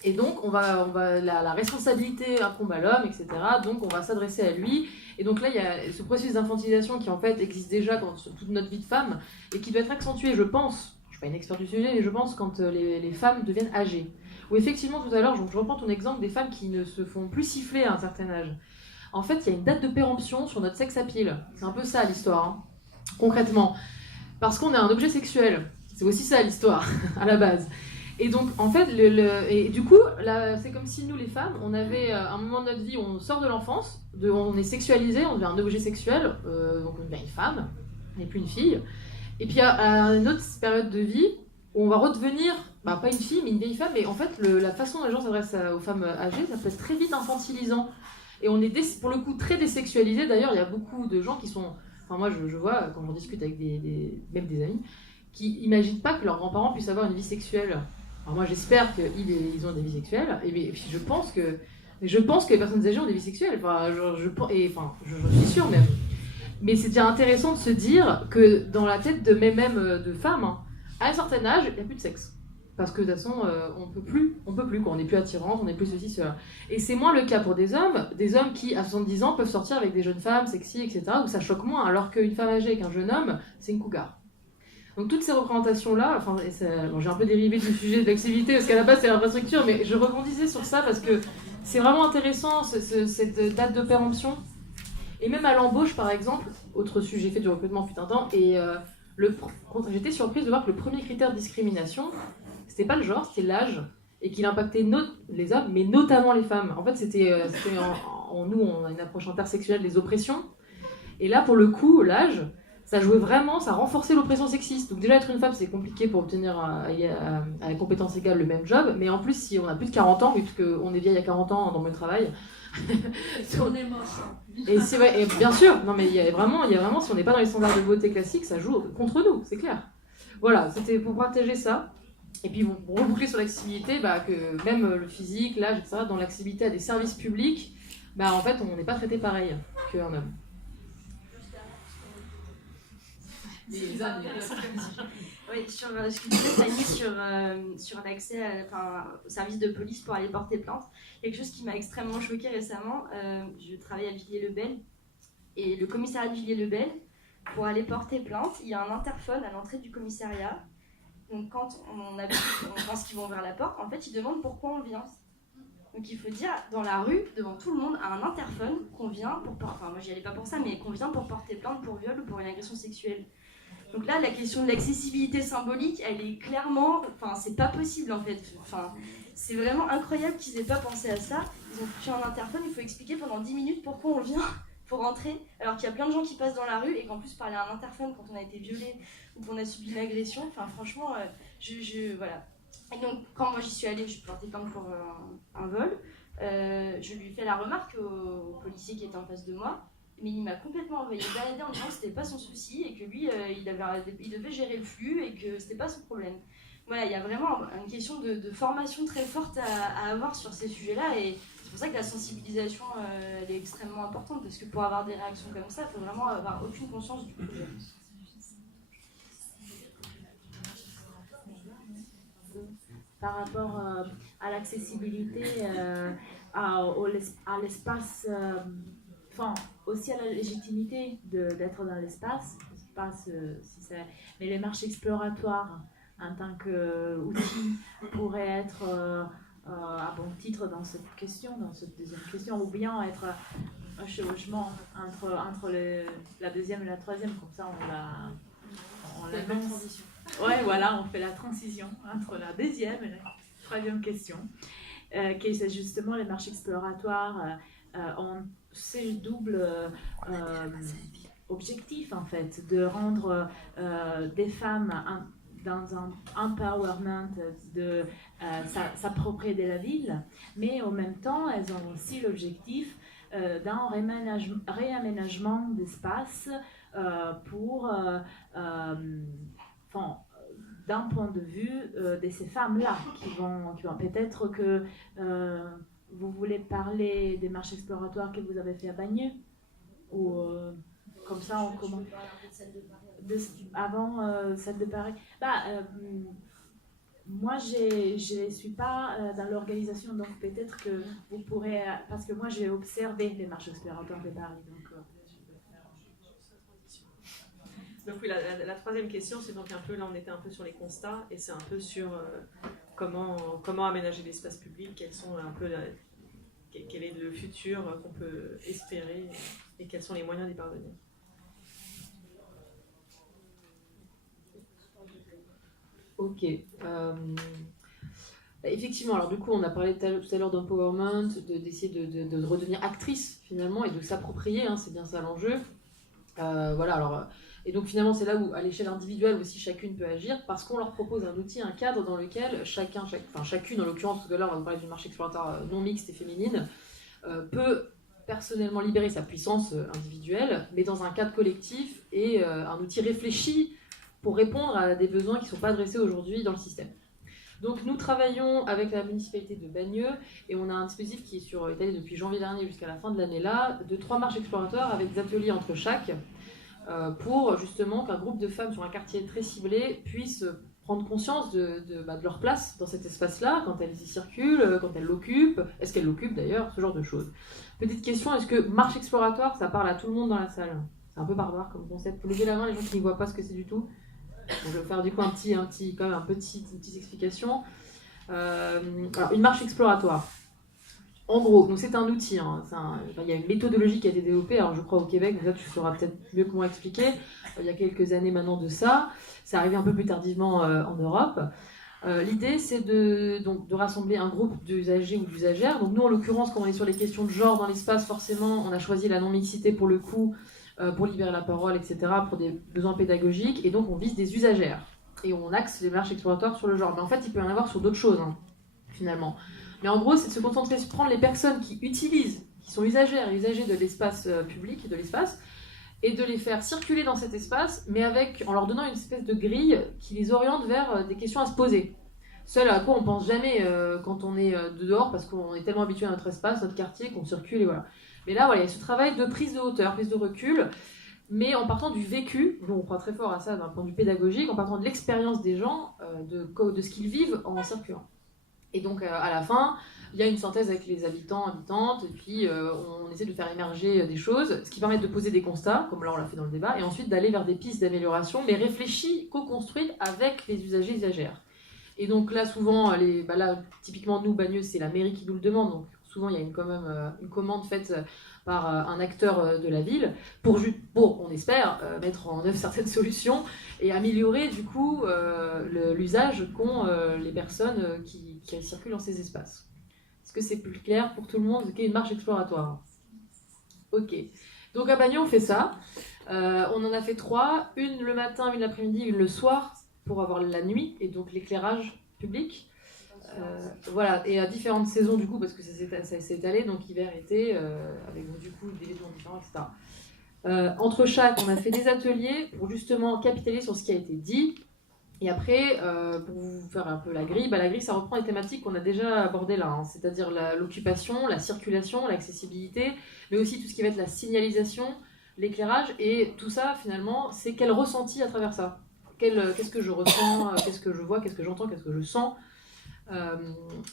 et donc la responsabilité incombe à l'homme, etc. Donc on va s'adresser à lui, et donc là il y a ce processus d'infantilisation qui en fait existe déjà dans toute notre vie de femme, et qui doit être accentué, je pense, je suis pas une experte du sujet, mais je pense quand les femmes deviennent âgées. Ou effectivement tout à l'heure, je reprends ton exemple des femmes qui ne se font plus siffler à un certain âge. En fait, il y a une date de péremption sur notre sex appeal. C'est un peu ça l'histoire, hein, concrètement. Parce qu'on est un objet sexuel. C'est aussi ça l'histoire, à la base. Et donc, en fait, et du coup, là, c'est comme si nous, les femmes, on avait un moment de notre vie où on sort de l'enfance, on est sexualisé, on devient un objet sexuel, donc on devient une femme, on n'est plus une fille. Et puis à une autre période de vie, où on va redevenir, pas une fille, mais une vieille femme, mais en fait, la façon dont les gens s'adressent aux femmes âgées, ça peut être très vite infantilisant. Et on est pour le coup très désexualisé. D'ailleurs, il y a beaucoup de gens qui sont... Enfin, moi, je vois, quand j'en discute avec même des amis, qui n'imaginent pas que leurs grands-parents puissent avoir une vie sexuelle. Alors moi, j'espère qu'ils ont des vies sexuelles, et puis je pense que les personnes âgées ont des vies sexuelles. Enfin, je suis sûre même. Mais c'est déjà intéressant de se dire que dans la tête même de femmes, hein, à un certain âge, il n'y a plus de sexe. Parce que de toute façon, on peut plus, quoi. On n'est plus attirante, on n'est plus ceci, cela. Et c'est moins le cas pour des hommes qui, à 70 ans, peuvent sortir avec des jeunes femmes sexy, etc., où ça choque moins, alors qu'une femme âgée avec un jeune homme, c'est une cougar. Donc toutes ces représentations-là, j'ai un peu dérivé du sujet de l'activité, parce qu'à la base c'est l'infrastructure, mais je rebondissais sur ça parce que c'est vraiment intéressant, cette date de péremption. Et même à l'embauche, par exemple, autre sujet, j'ai fait du recrutement fut un temps, et j'étais surprise de voir que le premier critère de discrimination, c'était pas le genre, c'était l'âge, et qu'il impactait les hommes, mais notamment les femmes. En fait, nous, on a une approche intersexuelle des oppressions, et là, pour le coup, l'âge, ça jouait vraiment, ça renforçait l'oppression sexiste. Donc déjà, être une femme, c'est compliqué pour obtenir à la compétence égale le même job, mais en plus, si on a plus de 40 ans, puisqu'on est vieille à 40 ans dans le travail, on est moche. et c'est vrai, et bien sûr, non mais il y a vraiment, si on n'est pas dans les standards de beauté classiques, ça joue contre nous, c'est clair. Voilà, c'était pour partager ça. Et puis pour reboucler sur l'accessibilité, que même le physique, l'âge, etc., dans l'accessibilité à des services publics, en fait, on n'est pas traité pareil qu'un homme. Oui, sur ce que tu disais, Fanny, sur l'accès au service de police pour aller porter plainte. Quelque chose qui m'a extrêmement choquée récemment, je travaille à Villiers-le-Bel, et le commissariat de Villiers-le-Bel, pour aller porter plainte, il y a un interphone à l'entrée du commissariat. Donc quand on pense qu'ils vont vers la porte, en fait ils demandent pourquoi on vient. Donc il faut dire, dans la rue, devant tout le monde, à un interphone, qu'on vient pour... Enfin moi j'y allais pas pour ça, mais qu'on vient pour porter plainte pour viol ou pour une agression sexuelle. Donc là, la question de l'accessibilité symbolique, elle est clairement... Enfin, c'est pas possible, en fait. Enfin, c'est vraiment incroyable qu'ils aient pas pensé à ça. Ils ont foutu un interphone, il faut expliquer pendant 10 minutes pourquoi on vient pour rentrer, alors qu'il y a plein de gens qui passent dans la rue, et qu'en plus, parler à un interphone quand on a été violé ou qu'on a subi une agression, enfin, franchement, voilà. Et donc, quand moi j'y suis allée, je portais plainte pour un vol, je lui ai fait la remarque au policier qui était en face de moi, mais il m'a complètement envoyé balader en disant que c'était pas son souci et que lui, il devait gérer le flux et que c'était pas son problème. Voilà, il y a vraiment une question de formation très forte à avoir sur ces sujets-là, et c'est pour ça que la sensibilisation elle est extrêmement importante, parce que pour avoir des réactions comme ça, il faut vraiment avoir aucune conscience du projet. Par rapport à l'accessibilité à l'espace, aussi à la légitimité d'être dans l'espace, mais les marches exploratoires en tant qu'outil pourraient être à bon titre dans cette deuxième question, ou bien être un chevauchement entre la deuxième et la troisième, comme ça on la transition. Ouais, voilà, on fait la transition entre la deuxième et la troisième question, qui c'est justement les marches exploratoires ont ce double objectif, en fait, de rendre des femmes dans un empowerment, de s'approprier de la ville, mais en même temps, elles ont aussi l'objectif d'un réaménagement d'espace pour... d'un point de vue de ces femmes-là qui vont peut-être que vous voulez parler des marches exploratoires que vous avez fait à Bagneux, ou comme ça on commence avant celle de Paris. Moi je suis pas dans l'organisation, donc peut-être que vous pourrez, parce que moi j'ai observé les marches exploratoires de Paris, Donc oui, la troisième question, c'est donc un peu, là on était un peu sur les constats, et c'est un peu sur comment aménager l'espace public, quel est le futur qu'on peut espérer, et quels sont les moyens d'y parvenir. Ok. Effectivement, alors du coup on a parlé tout à l'heure d'empowerment, d'essayer de redevenir actrice finalement, et de s'approprier, c'est bien ça l'enjeu. Voilà, alors, et donc finalement c'est là où à l'échelle individuelle aussi chacune peut agir, parce qu'on leur propose un outil, un cadre dans lequel chacune en l'occurrence, parce que là on va parler d'une marche exploratoire non mixte et féminine, peut personnellement libérer sa puissance individuelle, mais dans un cadre collectif et un outil réfléchi pour répondre à des besoins qui ne sont pas adressés aujourd'hui dans le système. Donc nous travaillons avec la municipalité de Bagneux et on a un dispositif qui est étalé depuis janvier dernier jusqu'à la fin de l'année là, de 3 marches exploratoires avec des ateliers entre chaque, pour justement qu'un groupe de femmes sur un quartier très ciblé puisse prendre conscience de leur place dans cet espace-là, quand elles y circulent, quand elles l'occupent, est-ce qu'elles l'occupent d'ailleurs, ce genre de choses. Petite question, est-ce que marche exploratoire, ça parle à tout le monde dans la salle? C'est un peu barbare comme concept. Vous levez la main, les gens qui ne voient pas ce que c'est du tout. Donc, je vais faire du coup une petite explication. Alors, une marche exploratoire. En gros, donc c'est un outil, il y a une méthodologie qui a été développée, alors je crois au Québec, donc là tu sauras peut-être mieux comment expliquer, il y a quelques années maintenant de ça, c'est arrivé un peu plus tardivement en Europe. L'idée c'est de rassembler un groupe d'usagers ou d'usagères, donc nous en l'occurrence quand on est sur les questions de genre dans l'espace, forcément on a choisi la non-mixité pour le coup, pour libérer la parole, etc., pour des besoins pédagogiques, et donc on vise des usagères, et on axe les marches exploratoires sur le genre, mais en fait il peut y en avoir sur d'autres choses, finalement. Mais en gros, c'est de se concentrer sur prendre les personnes qui utilisent, qui sont usagères et usagers de l'espace public, de l'espace, et de les faire circuler dans cet espace, mais en leur donnant une espèce de grille qui les oriente vers des questions à se poser. Seul à quoi on pense jamais quand on est dehors, parce qu'on est tellement habitué à notre espace, notre quartier, qu'on circule et voilà. Mais là, voilà, il y a ce travail de prise de hauteur, prise de recul, mais en partant du vécu, on croit très fort à ça d'un point de vue pédagogique, en partant de l'expérience des gens, de ce qu'ils vivent en circulant. Et donc, à la fin, il y a une synthèse avec les habitants, habitantes, et puis on essaie de faire émerger des choses, ce qui permet de poser des constats, comme là on l'a fait dans le débat, et ensuite d'aller vers des pistes d'amélioration, mais réfléchies, co-construites avec les usagers et usagères. Et donc là, souvent, typiquement nous, Bagneux, c'est la mairie qui nous le demande, donc souvent il y a quand même une commande faite par un acteur de la ville pour on espère, mettre en œuvre certaines solutions et améliorer du coup l'usage qu'ont les personnes qui circulent dans ces espaces. Est-ce que c'est plus clair pour tout le monde qu'est une marche exploratoire? Ok. Donc à Bagneux, on fait ça. On en a fait 3, une le matin, une l'après-midi, une le soir, pour avoir la nuit et donc l'éclairage public. Voilà, et à différentes saisons du coup, parce que ça s'est étalé, donc hiver, été, avec du coup des vêtements différents, etc. Entre chaque, on a fait des ateliers pour justement capitaliser sur ce qui a été dit. Et après, pour vous faire un peu la grille, la grille ça reprend les thématiques qu'on a déjà abordées là, c'est-à-dire l'occupation, la circulation, l'accessibilité, mais aussi tout ce qui va être la signalisation, l'éclairage, et tout ça finalement, c'est quel ressenti à travers ça. Qu'est-ce que je ressens, qu'est-ce que je vois, qu'est-ce que j'entends, qu'est-ce que je sens.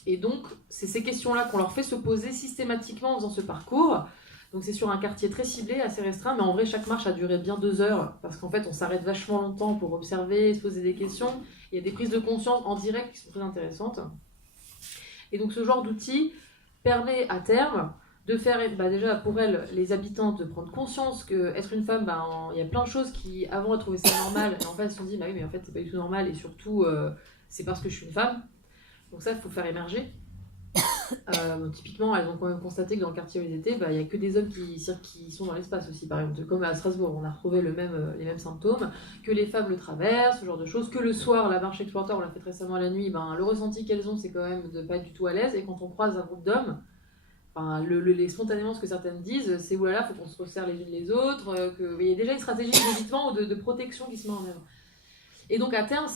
Et donc, c'est ces questions-là qu'on leur fait se poser systématiquement en faisant ce parcours. Donc c'est sur un quartier très ciblé, assez restreint, mais en vrai chaque marche a duré bien 2 heures, parce qu'en fait on s'arrête vachement longtemps pour observer, se poser des questions. Il y a des prises de conscience en direct qui sont très intéressantes. Et donc ce genre d'outil permet à terme de faire, déjà pour elles, les habitantes, de prendre conscience qu'être une femme, il y a plein de choses qui avant elles trouvaient ça normal, et en fait elles se sont dit oui mais en fait c'est pas du tout normal, et surtout c'est parce que je suis une femme. Donc ça il faut faire émerger. Typiquement, elles ont quand même constaté que dans le quartier où ils étaient, il n'y a que des hommes qui sont dans l'espace aussi, par exemple, comme à Strasbourg, on a retrouvé les mêmes symptômes, que les femmes le traversent, ce genre de choses, que le soir, la marche exploratoire, on l'a fait récemment la nuit, le ressenti qu'elles ont, c'est quand même de ne pas être du tout à l'aise, et quand on croise un groupe d'hommes, spontanément, ce que certaines disent, c'est oulala, faut qu'on se resserre les unes les autres, il y a déjà une stratégie d'évitement ou de protection qui se met en œuvre. Et donc à terme,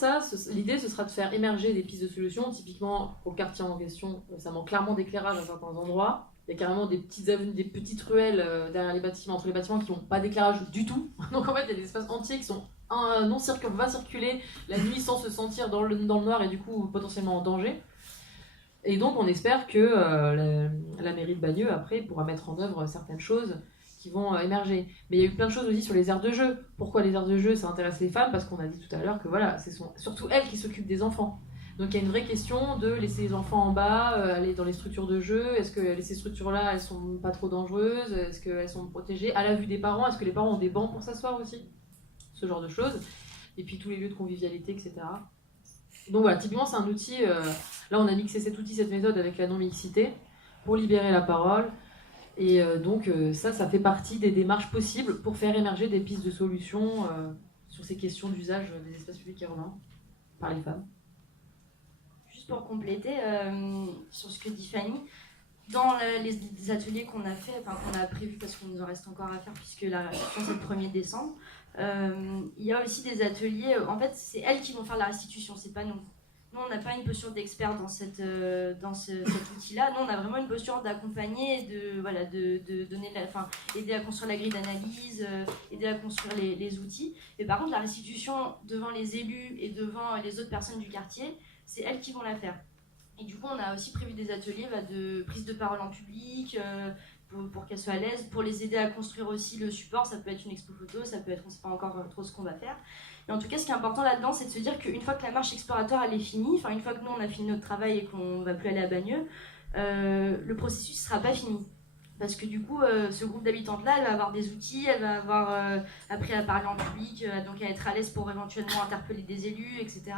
l'idée ce sera de faire émerger des pistes de solutions. Typiquement, pour le quartier en question, ça manque clairement d'éclairage à certains endroits. Il y a carrément des petites avenues, des petites ruelles derrière les bâtiments, entre les bâtiments qui n'ont pas d'éclairage du tout. Donc en fait, il y a des espaces entiers qui sont on va circuler la nuit sans se sentir dans le noir et du coup potentiellement en danger. Et donc on espère que la mairie de Bagneux après pourra mettre en œuvre certaines choses qui vont émerger. Mais il y a eu plein de choses aussi sur les aires de jeu. Pourquoi les aires de jeu, ça intéresse les femmes? Parce qu'on a dit tout à l'heure que voilà, ce sont surtout elles qui s'occupent des enfants. Donc il y a une vraie question de laisser les enfants en bas, aller dans les structures de jeu. Est-ce que ces structures-là, elles sont pas trop dangereuses? Est-ce qu'elles sont protégées? À la vue des parents, est-ce que les parents ont des bancs pour s'asseoir aussi? Ce genre de choses. Et puis tous les lieux de convivialité, etc. Donc voilà, typiquement c'est un outil, là on a mixé cet outil, cette méthode avec la non-mixité pour libérer la parole, Et donc ça fait partie des démarches possibles pour faire émerger des pistes de solutions sur ces questions d'usage des espaces publics et urbains par les femmes. Juste pour compléter sur ce que dit Fanny, dans les ateliers qu'on a fait, enfin qu'on a prévus parce qu'il nous en reste encore à faire puisque la restitution c'est le 1er décembre, il y a aussi des ateliers, en fait c'est elles qui vont faire la restitution, c'est pas nous. Nous on n'a pas une posture d'expert dans, cet outil-là, nous on a vraiment une posture d'accompagner, de donner, aider à construire la grille d'analyse, aider à construire les outils. Et par contre la restitution devant les élus et devant les autres personnes du quartier, c'est elles qui vont la faire. Et du coup, on a aussi prévu des ateliers de prise de parole en public pour qu'elles soient à l'aise, pour les aider à construire aussi le support. Ça peut être une expo photo, ça peut être, on ne sait pas encore trop ce qu'on va faire. Et en tout cas, ce qui est important là-dedans, c'est de se dire qu'une fois que la marche exploratoire elle est finie, une fois que nous on a fini notre travail et qu'on ne va plus aller à Bagneux, le processus ne sera pas fini. Parce que du coup, ce groupe d'habitantes-là, elle va avoir des outils, elle va avoir appris à parler en public, donc à être à l'aise pour éventuellement interpeller des élus, etc.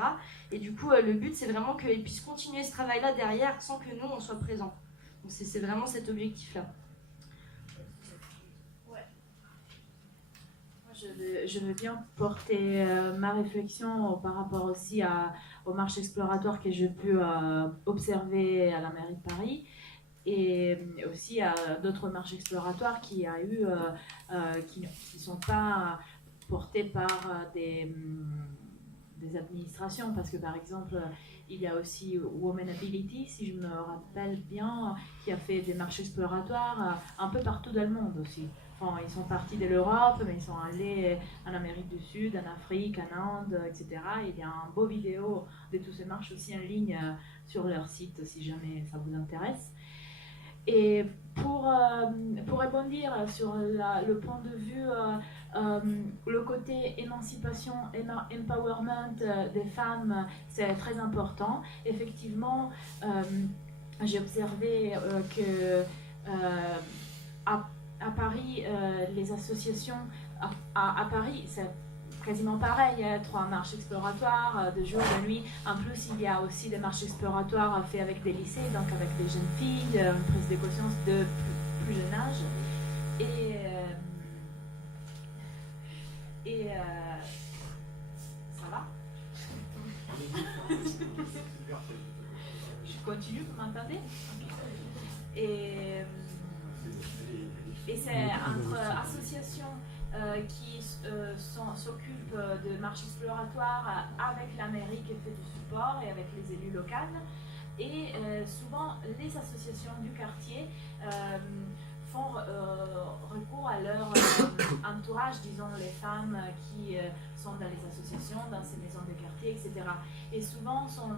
Et du coup, le but, c'est vraiment qu'elle puisse continuer ce travail-là derrière sans que nous, on soit présents. Donc c'est vraiment cet objectif-là. Ouais. Moi, je veux bien porter ma réflexion par rapport aussi aux marches exploratoires que j'ai pu observer à la mairie de Paris. Et aussi à d'autres marches exploratoires qui ne sont pas portées par des administrations, parce que par exemple il y a aussi Women Ability, si je me rappelle bien, qui a fait des marches exploratoires un peu partout dans le monde aussi. Enfin, ils sont partis de l'Europe, mais ils sont allés en Amérique du Sud, en Afrique, en Inde, etc. Et il y a un beau vidéo de toutes ces marches aussi en ligne sur leur site si jamais ça vous intéresse. Et pour rebondir sur le point de vue, le côté émancipation, empowerment des femmes, c'est très important. Effectivement, j'ai observé que à Paris, les associations, à Paris, c'est quasiment pareil, 3 marches exploratoires de jour, de nuit. En plus, il y a aussi des marches exploratoires faites avec des lycées, donc avec des jeunes filles, une prise de conscience de plus jeune âge. Et ça va? Je continue, vous m'entendez? Et c'est entre associations qui s'occupent de marches exploratoires avec la mairie qui fait du support et avec les élus locaux. Et souvent, les associations du quartier font recours à leur entourage, disons les femmes qui sont dans les associations, dans ces maisons de quartier, etc. Et souvent, sont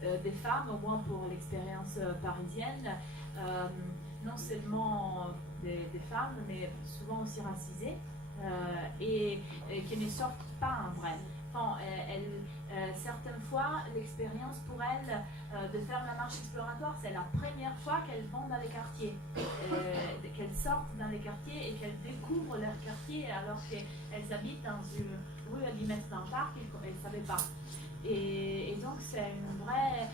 des femmes, au moins pour l'expérience parisienne, non seulement des femmes, mais souvent aussi racisées, et qui ne sortent pas en vrai. Enfin, certaines fois, l'expérience pour elles de faire la marche exploratoire, c'est la première fois qu'elles vont dans les quartiers, qu'elles sortent dans les quartiers et qu'elles découvrent leur quartier alors qu'elles habitent dans une rue à 10 mètres d'un parc et qu'elles ne savaient pas. Et donc, c'est une vraie...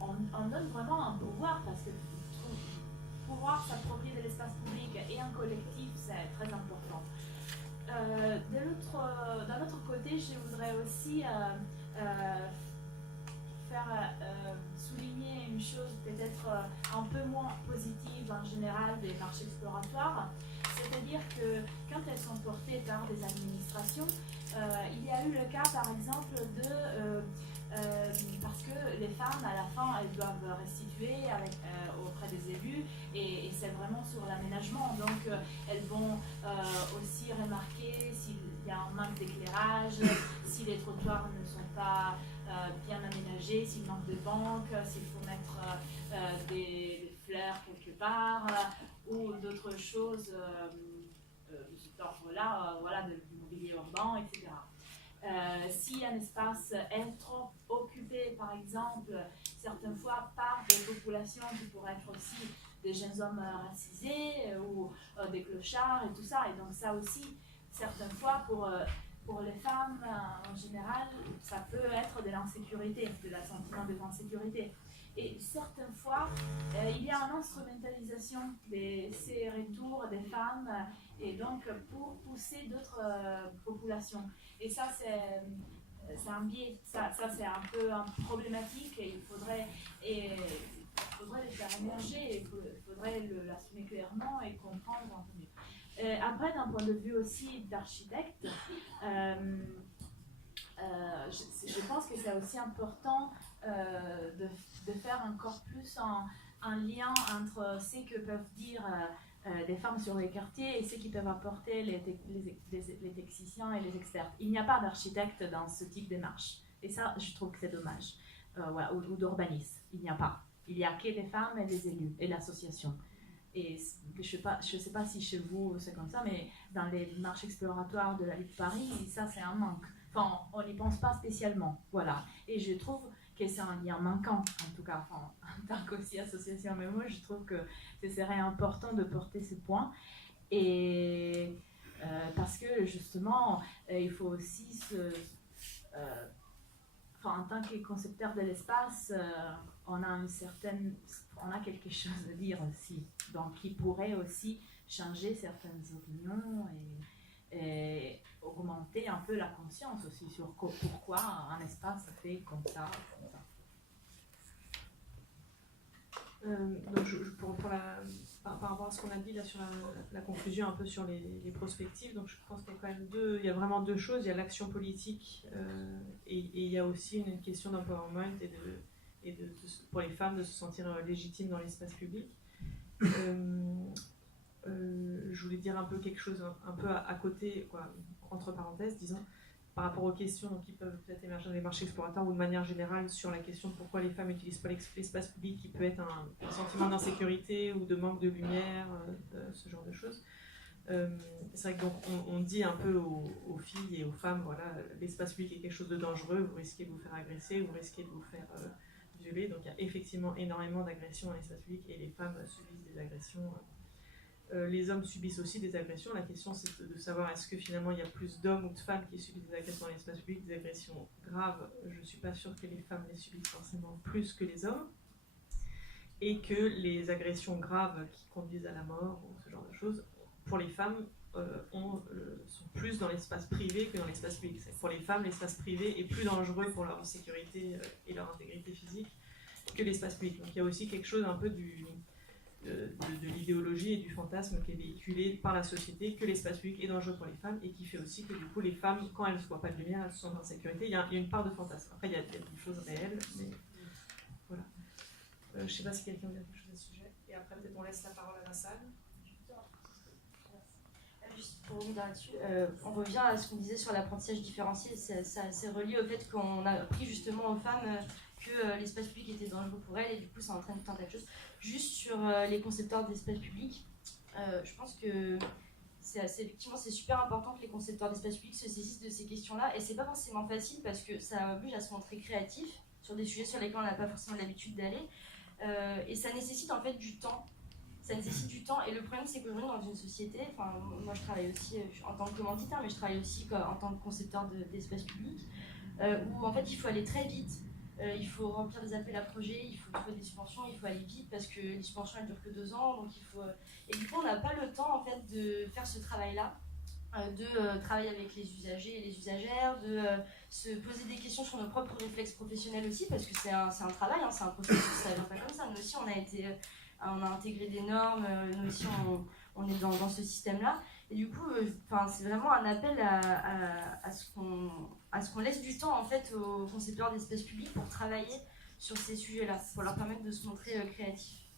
on donne vraiment un pouvoir parce que pouvoir s'approprier de l'espace public et un collectif, c'est très important. D'un autre côté, je voudrais aussi souligner une chose peut-être un peu moins positive en général des marches exploratoires, c'est-à-dire que quand elles sont portées par des administrations, il y a eu le cas par exemple parce que les femmes à la fin elles doivent restituer auprès des élus et c'est vraiment sur l'aménagement, donc elles vont aussi remarquer s'il y a un manque d'éclairage, si les trottoirs ne sont pas bien aménagés, s'il manque de banques, s'il faut mettre des fleurs quelque part ou d'autres choses de cet ordre-là, voilà, du mobilier urbain, etc. Si un espace est trop occupé, par exemple, certaines fois par des populations qui pourraient être aussi des jeunes hommes racisés ou des clochards et tout ça, et donc ça aussi, certaines fois, pour les femmes en général, ça peut être de l'insécurité, de la sentiment de l'insécurité. Et certaines fois, il y a une instrumentalisation de ces retours des femmes et donc pour pousser d'autres populations. Et ça, c'est un biais, ça c'est un peu problématique et il faudrait le faire émerger, il faudrait l'assumer clairement et comprendre un peu mieux. Après, d'un point de vue aussi d'architecte, je pense que c'est aussi important de faire encore plus un lien entre ce que peuvent dire des femmes sur les quartiers et ce qui peuvent apporter les techniciens et les experts. Il n'y a pas d'architecte dans ce type de démarche. Et ça, je trouve que c'est dommage. Voilà, ou d'urbanisme. Il n'y a pas. Il n'y a que des femmes et des élus et l'association. Et je ne sais pas si chez vous c'est comme ça, mais dans les démarches exploratoires de la ville de Paris, ça c'est un manque. Enfin, on n'y pense pas spécialement. Voilà. Et je trouve que c'est un lien manquant, en tout cas, en tant qu'aussi association. Mais moi, je trouve que ce serait important de porter ce point. Et parce que justement, il faut aussi en tant que concepteur de l'espace, on a quelque chose à dire aussi, donc qui pourrait aussi changer certaines opinions et augmenter un peu la conscience aussi sur pourquoi un espace fait comme ça. Donc par rapport à ce qu'on a dit là sur la conclusion un peu sur les prospectives, donc je pense qu'il y a quand même il y a vraiment deux choses. Il y a l'action politique et il y a aussi une question d'empowerment et pour les femmes de se sentir légitimes dans l'espace public. Je voulais dire un peu quelque chose un peu à côté, quoi, entre parenthèses, disons, par rapport aux questions qui peuvent peut-être émerger dans les marchés explorateurs ou de manière générale sur la question de pourquoi les femmes n'utilisent pas l'espace public, qui peut être un sentiment d'insécurité ou de manque de lumière, ce genre de choses. C'est vrai que donc on dit un peu aux filles et aux femmes, voilà, l'espace public est quelque chose de dangereux, vous risquez de vous faire agresser, vous risquez de vous faire violer. Donc il y a effectivement énormément d'agressions dans l'espace public et les femmes subissent des agressions. Les hommes subissent aussi des agressions. La question, c'est de savoir est-ce que finalement il y a plus d'hommes ou de femmes qui subissent des agressions dans l'espace public, des agressions graves. Je ne suis pas sûre que les femmes les subissent forcément plus que les hommes. Et que les agressions graves qui conduisent à la mort ou ce genre de choses, pour les femmes, sont plus dans l'espace privé que dans l'espace public. Pour les femmes, l'espace privé est plus dangereux pour leur sécurité et leur intégrité physique que l'espace public. Donc il y a aussi quelque chose un peu de l'idéologie et du fantasme qui est véhiculé par la société, que l'espace public est dangereux pour les femmes et qui fait aussi que du coup les femmes, quand elles ne voient pas de lumière, elles se sentent en sécurité. Il y a une part de fantasme. Après, il y a des choses réelles, mais voilà. Je ne sais pas si quelqu'un veut dire quelque chose à ce sujet. Et après, peut-être on laisse la parole à la salle. Juste pour revenir là-dessus, on revient à ce qu'on disait sur l'apprentissage différencié. C'est relié au fait qu'on a appris justement aux femmes que l'espace public était dangereux pour elles et du coup ça entraîne tout un tas de choses. Juste sur les concepteurs d'espace public, je pense que effectivement c'est super important que les concepteurs d'espace public se saisissent de ces questions-là et c'est pas forcément facile parce que ça oblige à se montrer créatif sur des sujets sur lesquels on n'a pas forcément l'habitude d'aller et ça nécessite en fait du temps. Ça nécessite du temps et le problème c'est qu'aujourd'hui dans une société, enfin moi je travaille aussi en tant que commanditaire mais je travaille aussi en tant que concepteur d'espace public où en fait il faut aller très vite. Il faut remplir des appels à projets, il faut trouver des subventions, il faut aller vite parce que les subventions elles durent que 2 ans, donc il faut. Et du coup on n'a pas le temps en fait de faire ce travail-là, de travailler avec les usagers et les usagères, de se poser des questions sur nos propres réflexes professionnels aussi parce que c'est un travail, hein, c'est un processus, ça ne vient pas comme ça. Nous aussi on a intégré des normes, nous aussi on est dans ce système-là. Et du coup, c'est vraiment un appel à ce qu'on laisse du temps en fait aux concepteurs d'espace public pour travailler sur ces sujets-là, pour leur permettre de se montrer créatifs.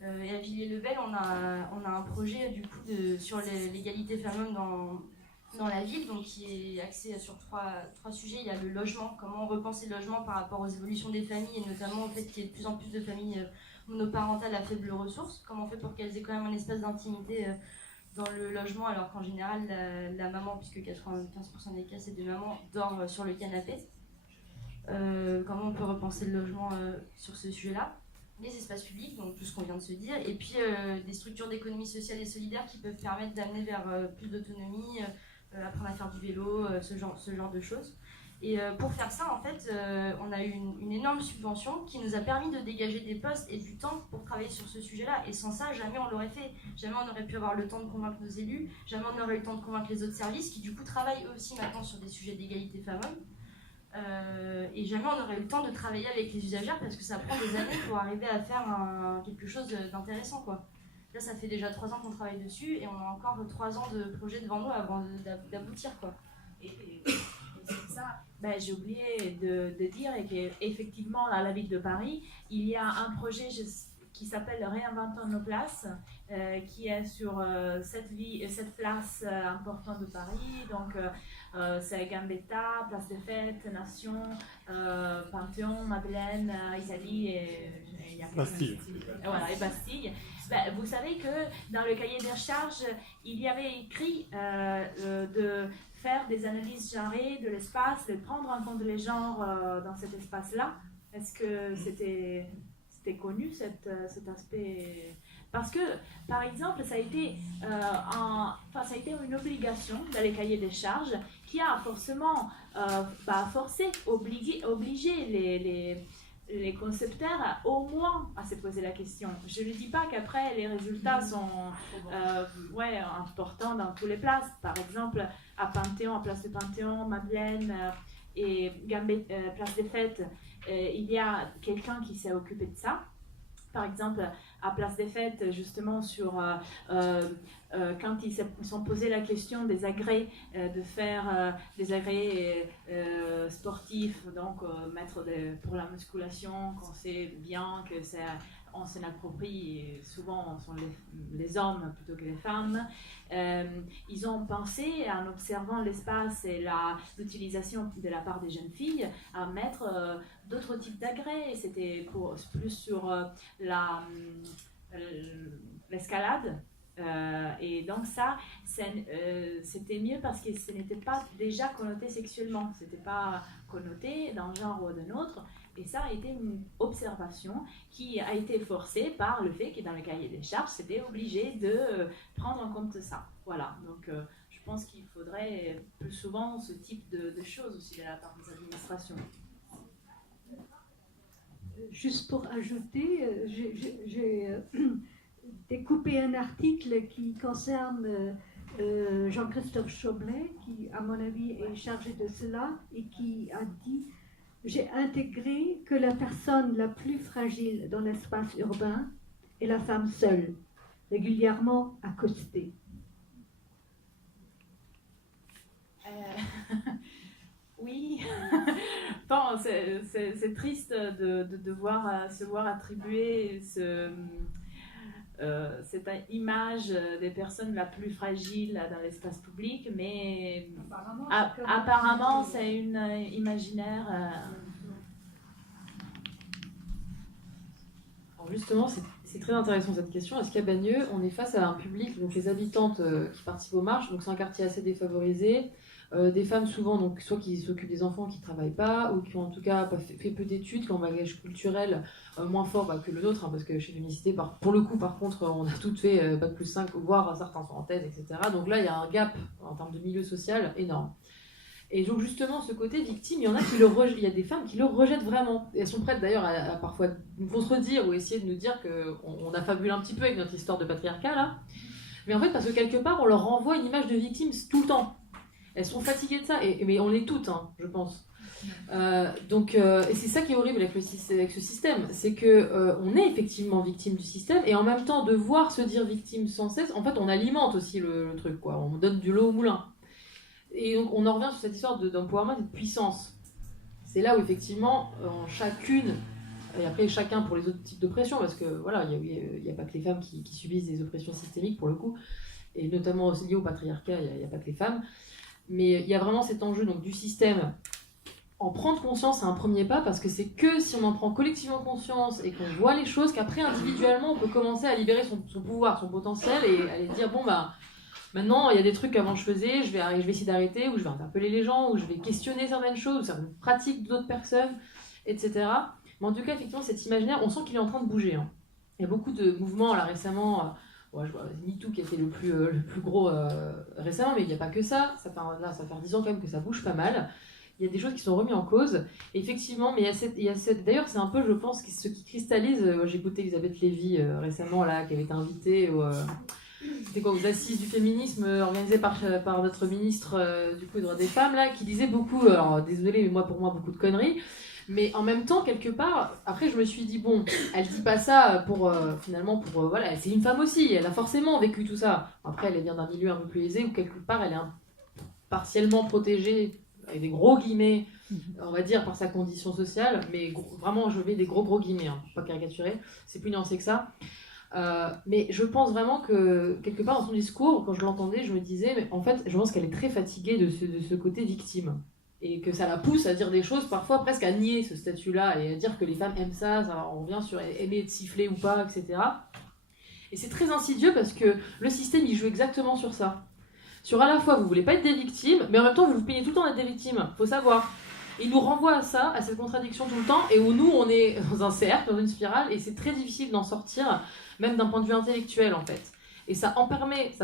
Et à Villiers-le-Bel, on a un projet du coup sur l'égalité femmes-hommes dans la ville, donc qui est axé sur trois sujets. Il y a le logement, comment on repense les logements par rapport aux évolutions des familles et notamment au fait qu'il y ait de plus en plus de familles monoparentales à faibles ressources. Comment on fait pour qu'elles aient quand même un espace d'intimité dans le logement, alors qu'en général, la maman, puisque 95% des cas, c'est des mamans, dort sur le canapé. Comment on peut repenser le logement sur ce sujet-là. Les espaces publics, donc tout ce qu'on vient de se dire, et puis des structures d'économie sociale et solidaire qui peuvent permettre d'amener vers plus d'autonomie, apprendre à faire du vélo, ce genre de choses. Et pour faire ça, en fait, on a eu une énorme subvention qui nous a permis de dégager des postes et du temps pour travailler sur ce sujet-là. Et sans ça, jamais on l'aurait fait. Jamais on aurait pu avoir le temps de convaincre nos élus. Jamais on aurait eu le temps de convaincre les autres services qui, du coup, travaillent eux aussi maintenant sur des sujets d'égalité femmes-hommes. Et jamais on aurait eu le temps de travailler avec les usagères parce que ça prend des années pour arriver à faire quelque chose d'intéressant, quoi. Là, ça fait déjà 3 ans qu'on travaille dessus et on a encore 3 ans de projet devant nous avant d'aboutir, quoi. Et c'est ça, j'ai oublié de dire qu'effectivement, à la ville de Paris, il y a un projet qui s'appelle Réinventons nos places, qui est sur cette place importante de Paris. Donc, c'est Gambetta, Place des Fêtes, Nation, Panthéon, Madeleine, Italie et Bastille. Voilà, et Bastille. Vous savez que dans le cahier des charges, il y avait écrit de faire des analyses genrées de l'espace, de prendre en compte les genres dans cet espace-là. Est-ce que c'était connu cet aspect? Parce que, par exemple, ça a été une obligation dans les cahiers des charges qui a forcément obligé les concepteurs au moins à se poser la question. Je ne dis pas qu'après les résultats sont importants dans toutes les places. Par exemple, à Panthéon, à Place de Panthéon, Madeleine et Place des Fêtes, il y a quelqu'un qui s'est occupé de ça. Par exemple, à Place des Fêtes, justement, quand ils se sont posé la question des agrès, de faire des agrès sportifs, donc pour la musculation, qu'on sait bien que on s'en approprie, et souvent ce sont les hommes plutôt que les femmes. Ils ont pensé, en observant l'espace et l'utilisation de la part des jeunes filles, à mettre d'autres types d'agrès. C'était plus sur l'escalade. Et donc ça, c'était mieux parce que ce n'était pas déjà connoté sexuellement. C'était pas connoté d'un genre ou d'un autre. Et ça a été une observation qui a été forcée par le fait que dans le cahier des charges, c'était obligé de prendre en compte ça. Voilà, donc je pense qu'il faudrait plus souvent ce type de choses aussi de la part des administrations. Juste pour ajouter, j'ai découpé un article qui concerne Jean-Christophe Choblet, qui, à mon avis, est chargé de cela et qui a dit: j'ai intégré que la personne la plus fragile dans l'espace urbain est la femme seule, régulièrement accostée. Oui, bon, c'est triste de devoir se voir attribuer cette image des personnes la plus fragiles dans l'espace public, mais apparemment c'est une imaginaire. Alors justement, c'est très intéressant cette question. Est-ce qu'à Bagneux, on est face à un public, donc les habitantes qui participent aux marches, donc c'est un quartier assez défavorisé, des femmes souvent, donc soit qui s'occupent des enfants qui ne travaillent pas, ou qui ont en tout cas fait peu d'études, qui ont un bagage culturel moins fort que le nôtre, hein, parce que chez l'unicité, pour le coup, par contre, on a toutes fait bac plus 5, voire certains sont en thèse, etc. Donc là, il y a un gap en termes de milieu social énorme. Et donc justement, ce côté victime, il y en a il y a des femmes qui le rejettent vraiment. Et elles sont prêtes d'ailleurs à parfois nous contredire ou essayer de nous dire qu'on affabule un petit peu avec notre histoire de patriarcat là. Mais en fait, parce que quelque part, on leur renvoie une image de victime tout le temps. Elles sont fatiguées de ça, mais on l'est toutes, hein, je pense. Et c'est ça qui est horrible avec ce système, c'est qu'on est effectivement victime du système, et en même temps, devoir se dire victime sans cesse, en fait, on alimente aussi le truc, quoi. On donne du lot au moulin. Et donc, on en revient sur cette histoire d'empowerment et de puissance. C'est là où, effectivement, chacune, et après chacun pour les autres types d'oppressions, parce que voilà, il n'y a pas que les femmes qui subissent des oppressions systémiques, pour le coup, et notamment aussi liées au patriarcat, il n'y a pas que les femmes. Mais il y a vraiment cet enjeu donc, du système. En prendre conscience, c'est un premier pas, parce que c'est que si on en prend collectivement conscience et qu'on voit les choses, qu'après, individuellement, on peut commencer à libérer son pouvoir, son potentiel, et aller dire, bon, bah, maintenant, il y a des trucs qu'avant je faisais, je vais essayer d'arrêter, ou je vais interpeller les gens, ou je vais questionner certaines choses, ou certaines pratiques d'autres personnes, etc. Mais en tout cas, effectivement, cet imaginaire, on sent qu'il est en train de bouger. Hein. Il y a beaucoup de mouvements, là, récemment... je vois MeToo qui a été le plus gros récemment, mais il n'y a pas que ça. Ça fait 10 ans quand même que ça bouge pas mal. il y a des choses qui sont remises en cause. Et effectivement, mais d'ailleurs, c'est un peu, je pense, ce qui cristallise. J'ai écouté Elisabeth Lévy récemment, là, qui avait été invitée aux assises du féminisme organisées par notre ministre du coup, des droits des femmes, là, qui disait beaucoup, alors désolé, mais pour moi, beaucoup de conneries. Mais en même temps, quelque part, après, je me suis dit, bon, elle dit pas ça voilà, c'est une femme aussi, elle a forcément vécu tout ça. Après, elle vient d'un milieu un peu plus aisé où, quelque part, elle est partiellement protégée, avec des gros guillemets, on va dire, par sa condition sociale, mais vraiment, je mets des gros guillemets, hein, pas caricaturer, c'est plus nuancé que ça. Mais je pense vraiment que, quelque part, dans son discours, quand je l'entendais, je me disais, mais en fait, je pense qu'elle est très fatiguée de ce côté victime. Et que ça la pousse à dire des choses, parfois presque à nier ce statut-là, et à dire que les femmes aiment ça, on revient sur aimer être sifflé ou pas, etc. Et c'est très insidieux parce que le système, il joue exactement sur ça. Sur à la fois, vous voulez pas être des victimes, mais en même temps, vous vous payez tout le temps d'être des victimes, faut savoir. Il nous renvoie à ça, à cette contradiction tout le temps, et où nous, on est dans un cercle, dans une spirale, et c'est très difficile d'en sortir, même d'un point de vue intellectuel, en fait. Et ça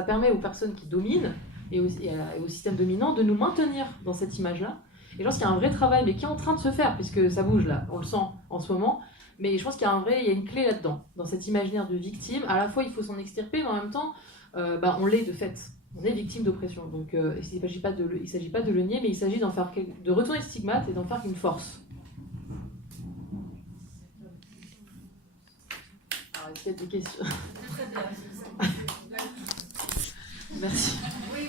permet aux personnes qui dominent, et au système dominant, de nous maintenir dans cette image-là. Et je pense qu'il y a un vrai travail, mais qui est en train de se faire, puisque ça bouge là, on le sent en ce moment, mais je pense qu'il y a une clé là-dedans, dans cet imaginaire de victime. À la fois, il faut s'en extirper, mais en même temps, on l'est de fait. On est victime d'oppression. Donc, il ne s'agit pas de le nier, mais il s'agit de retourner le stigmate et d'en faire une force. Alors, est-ce qu'il y a des questions? Merci. Oui.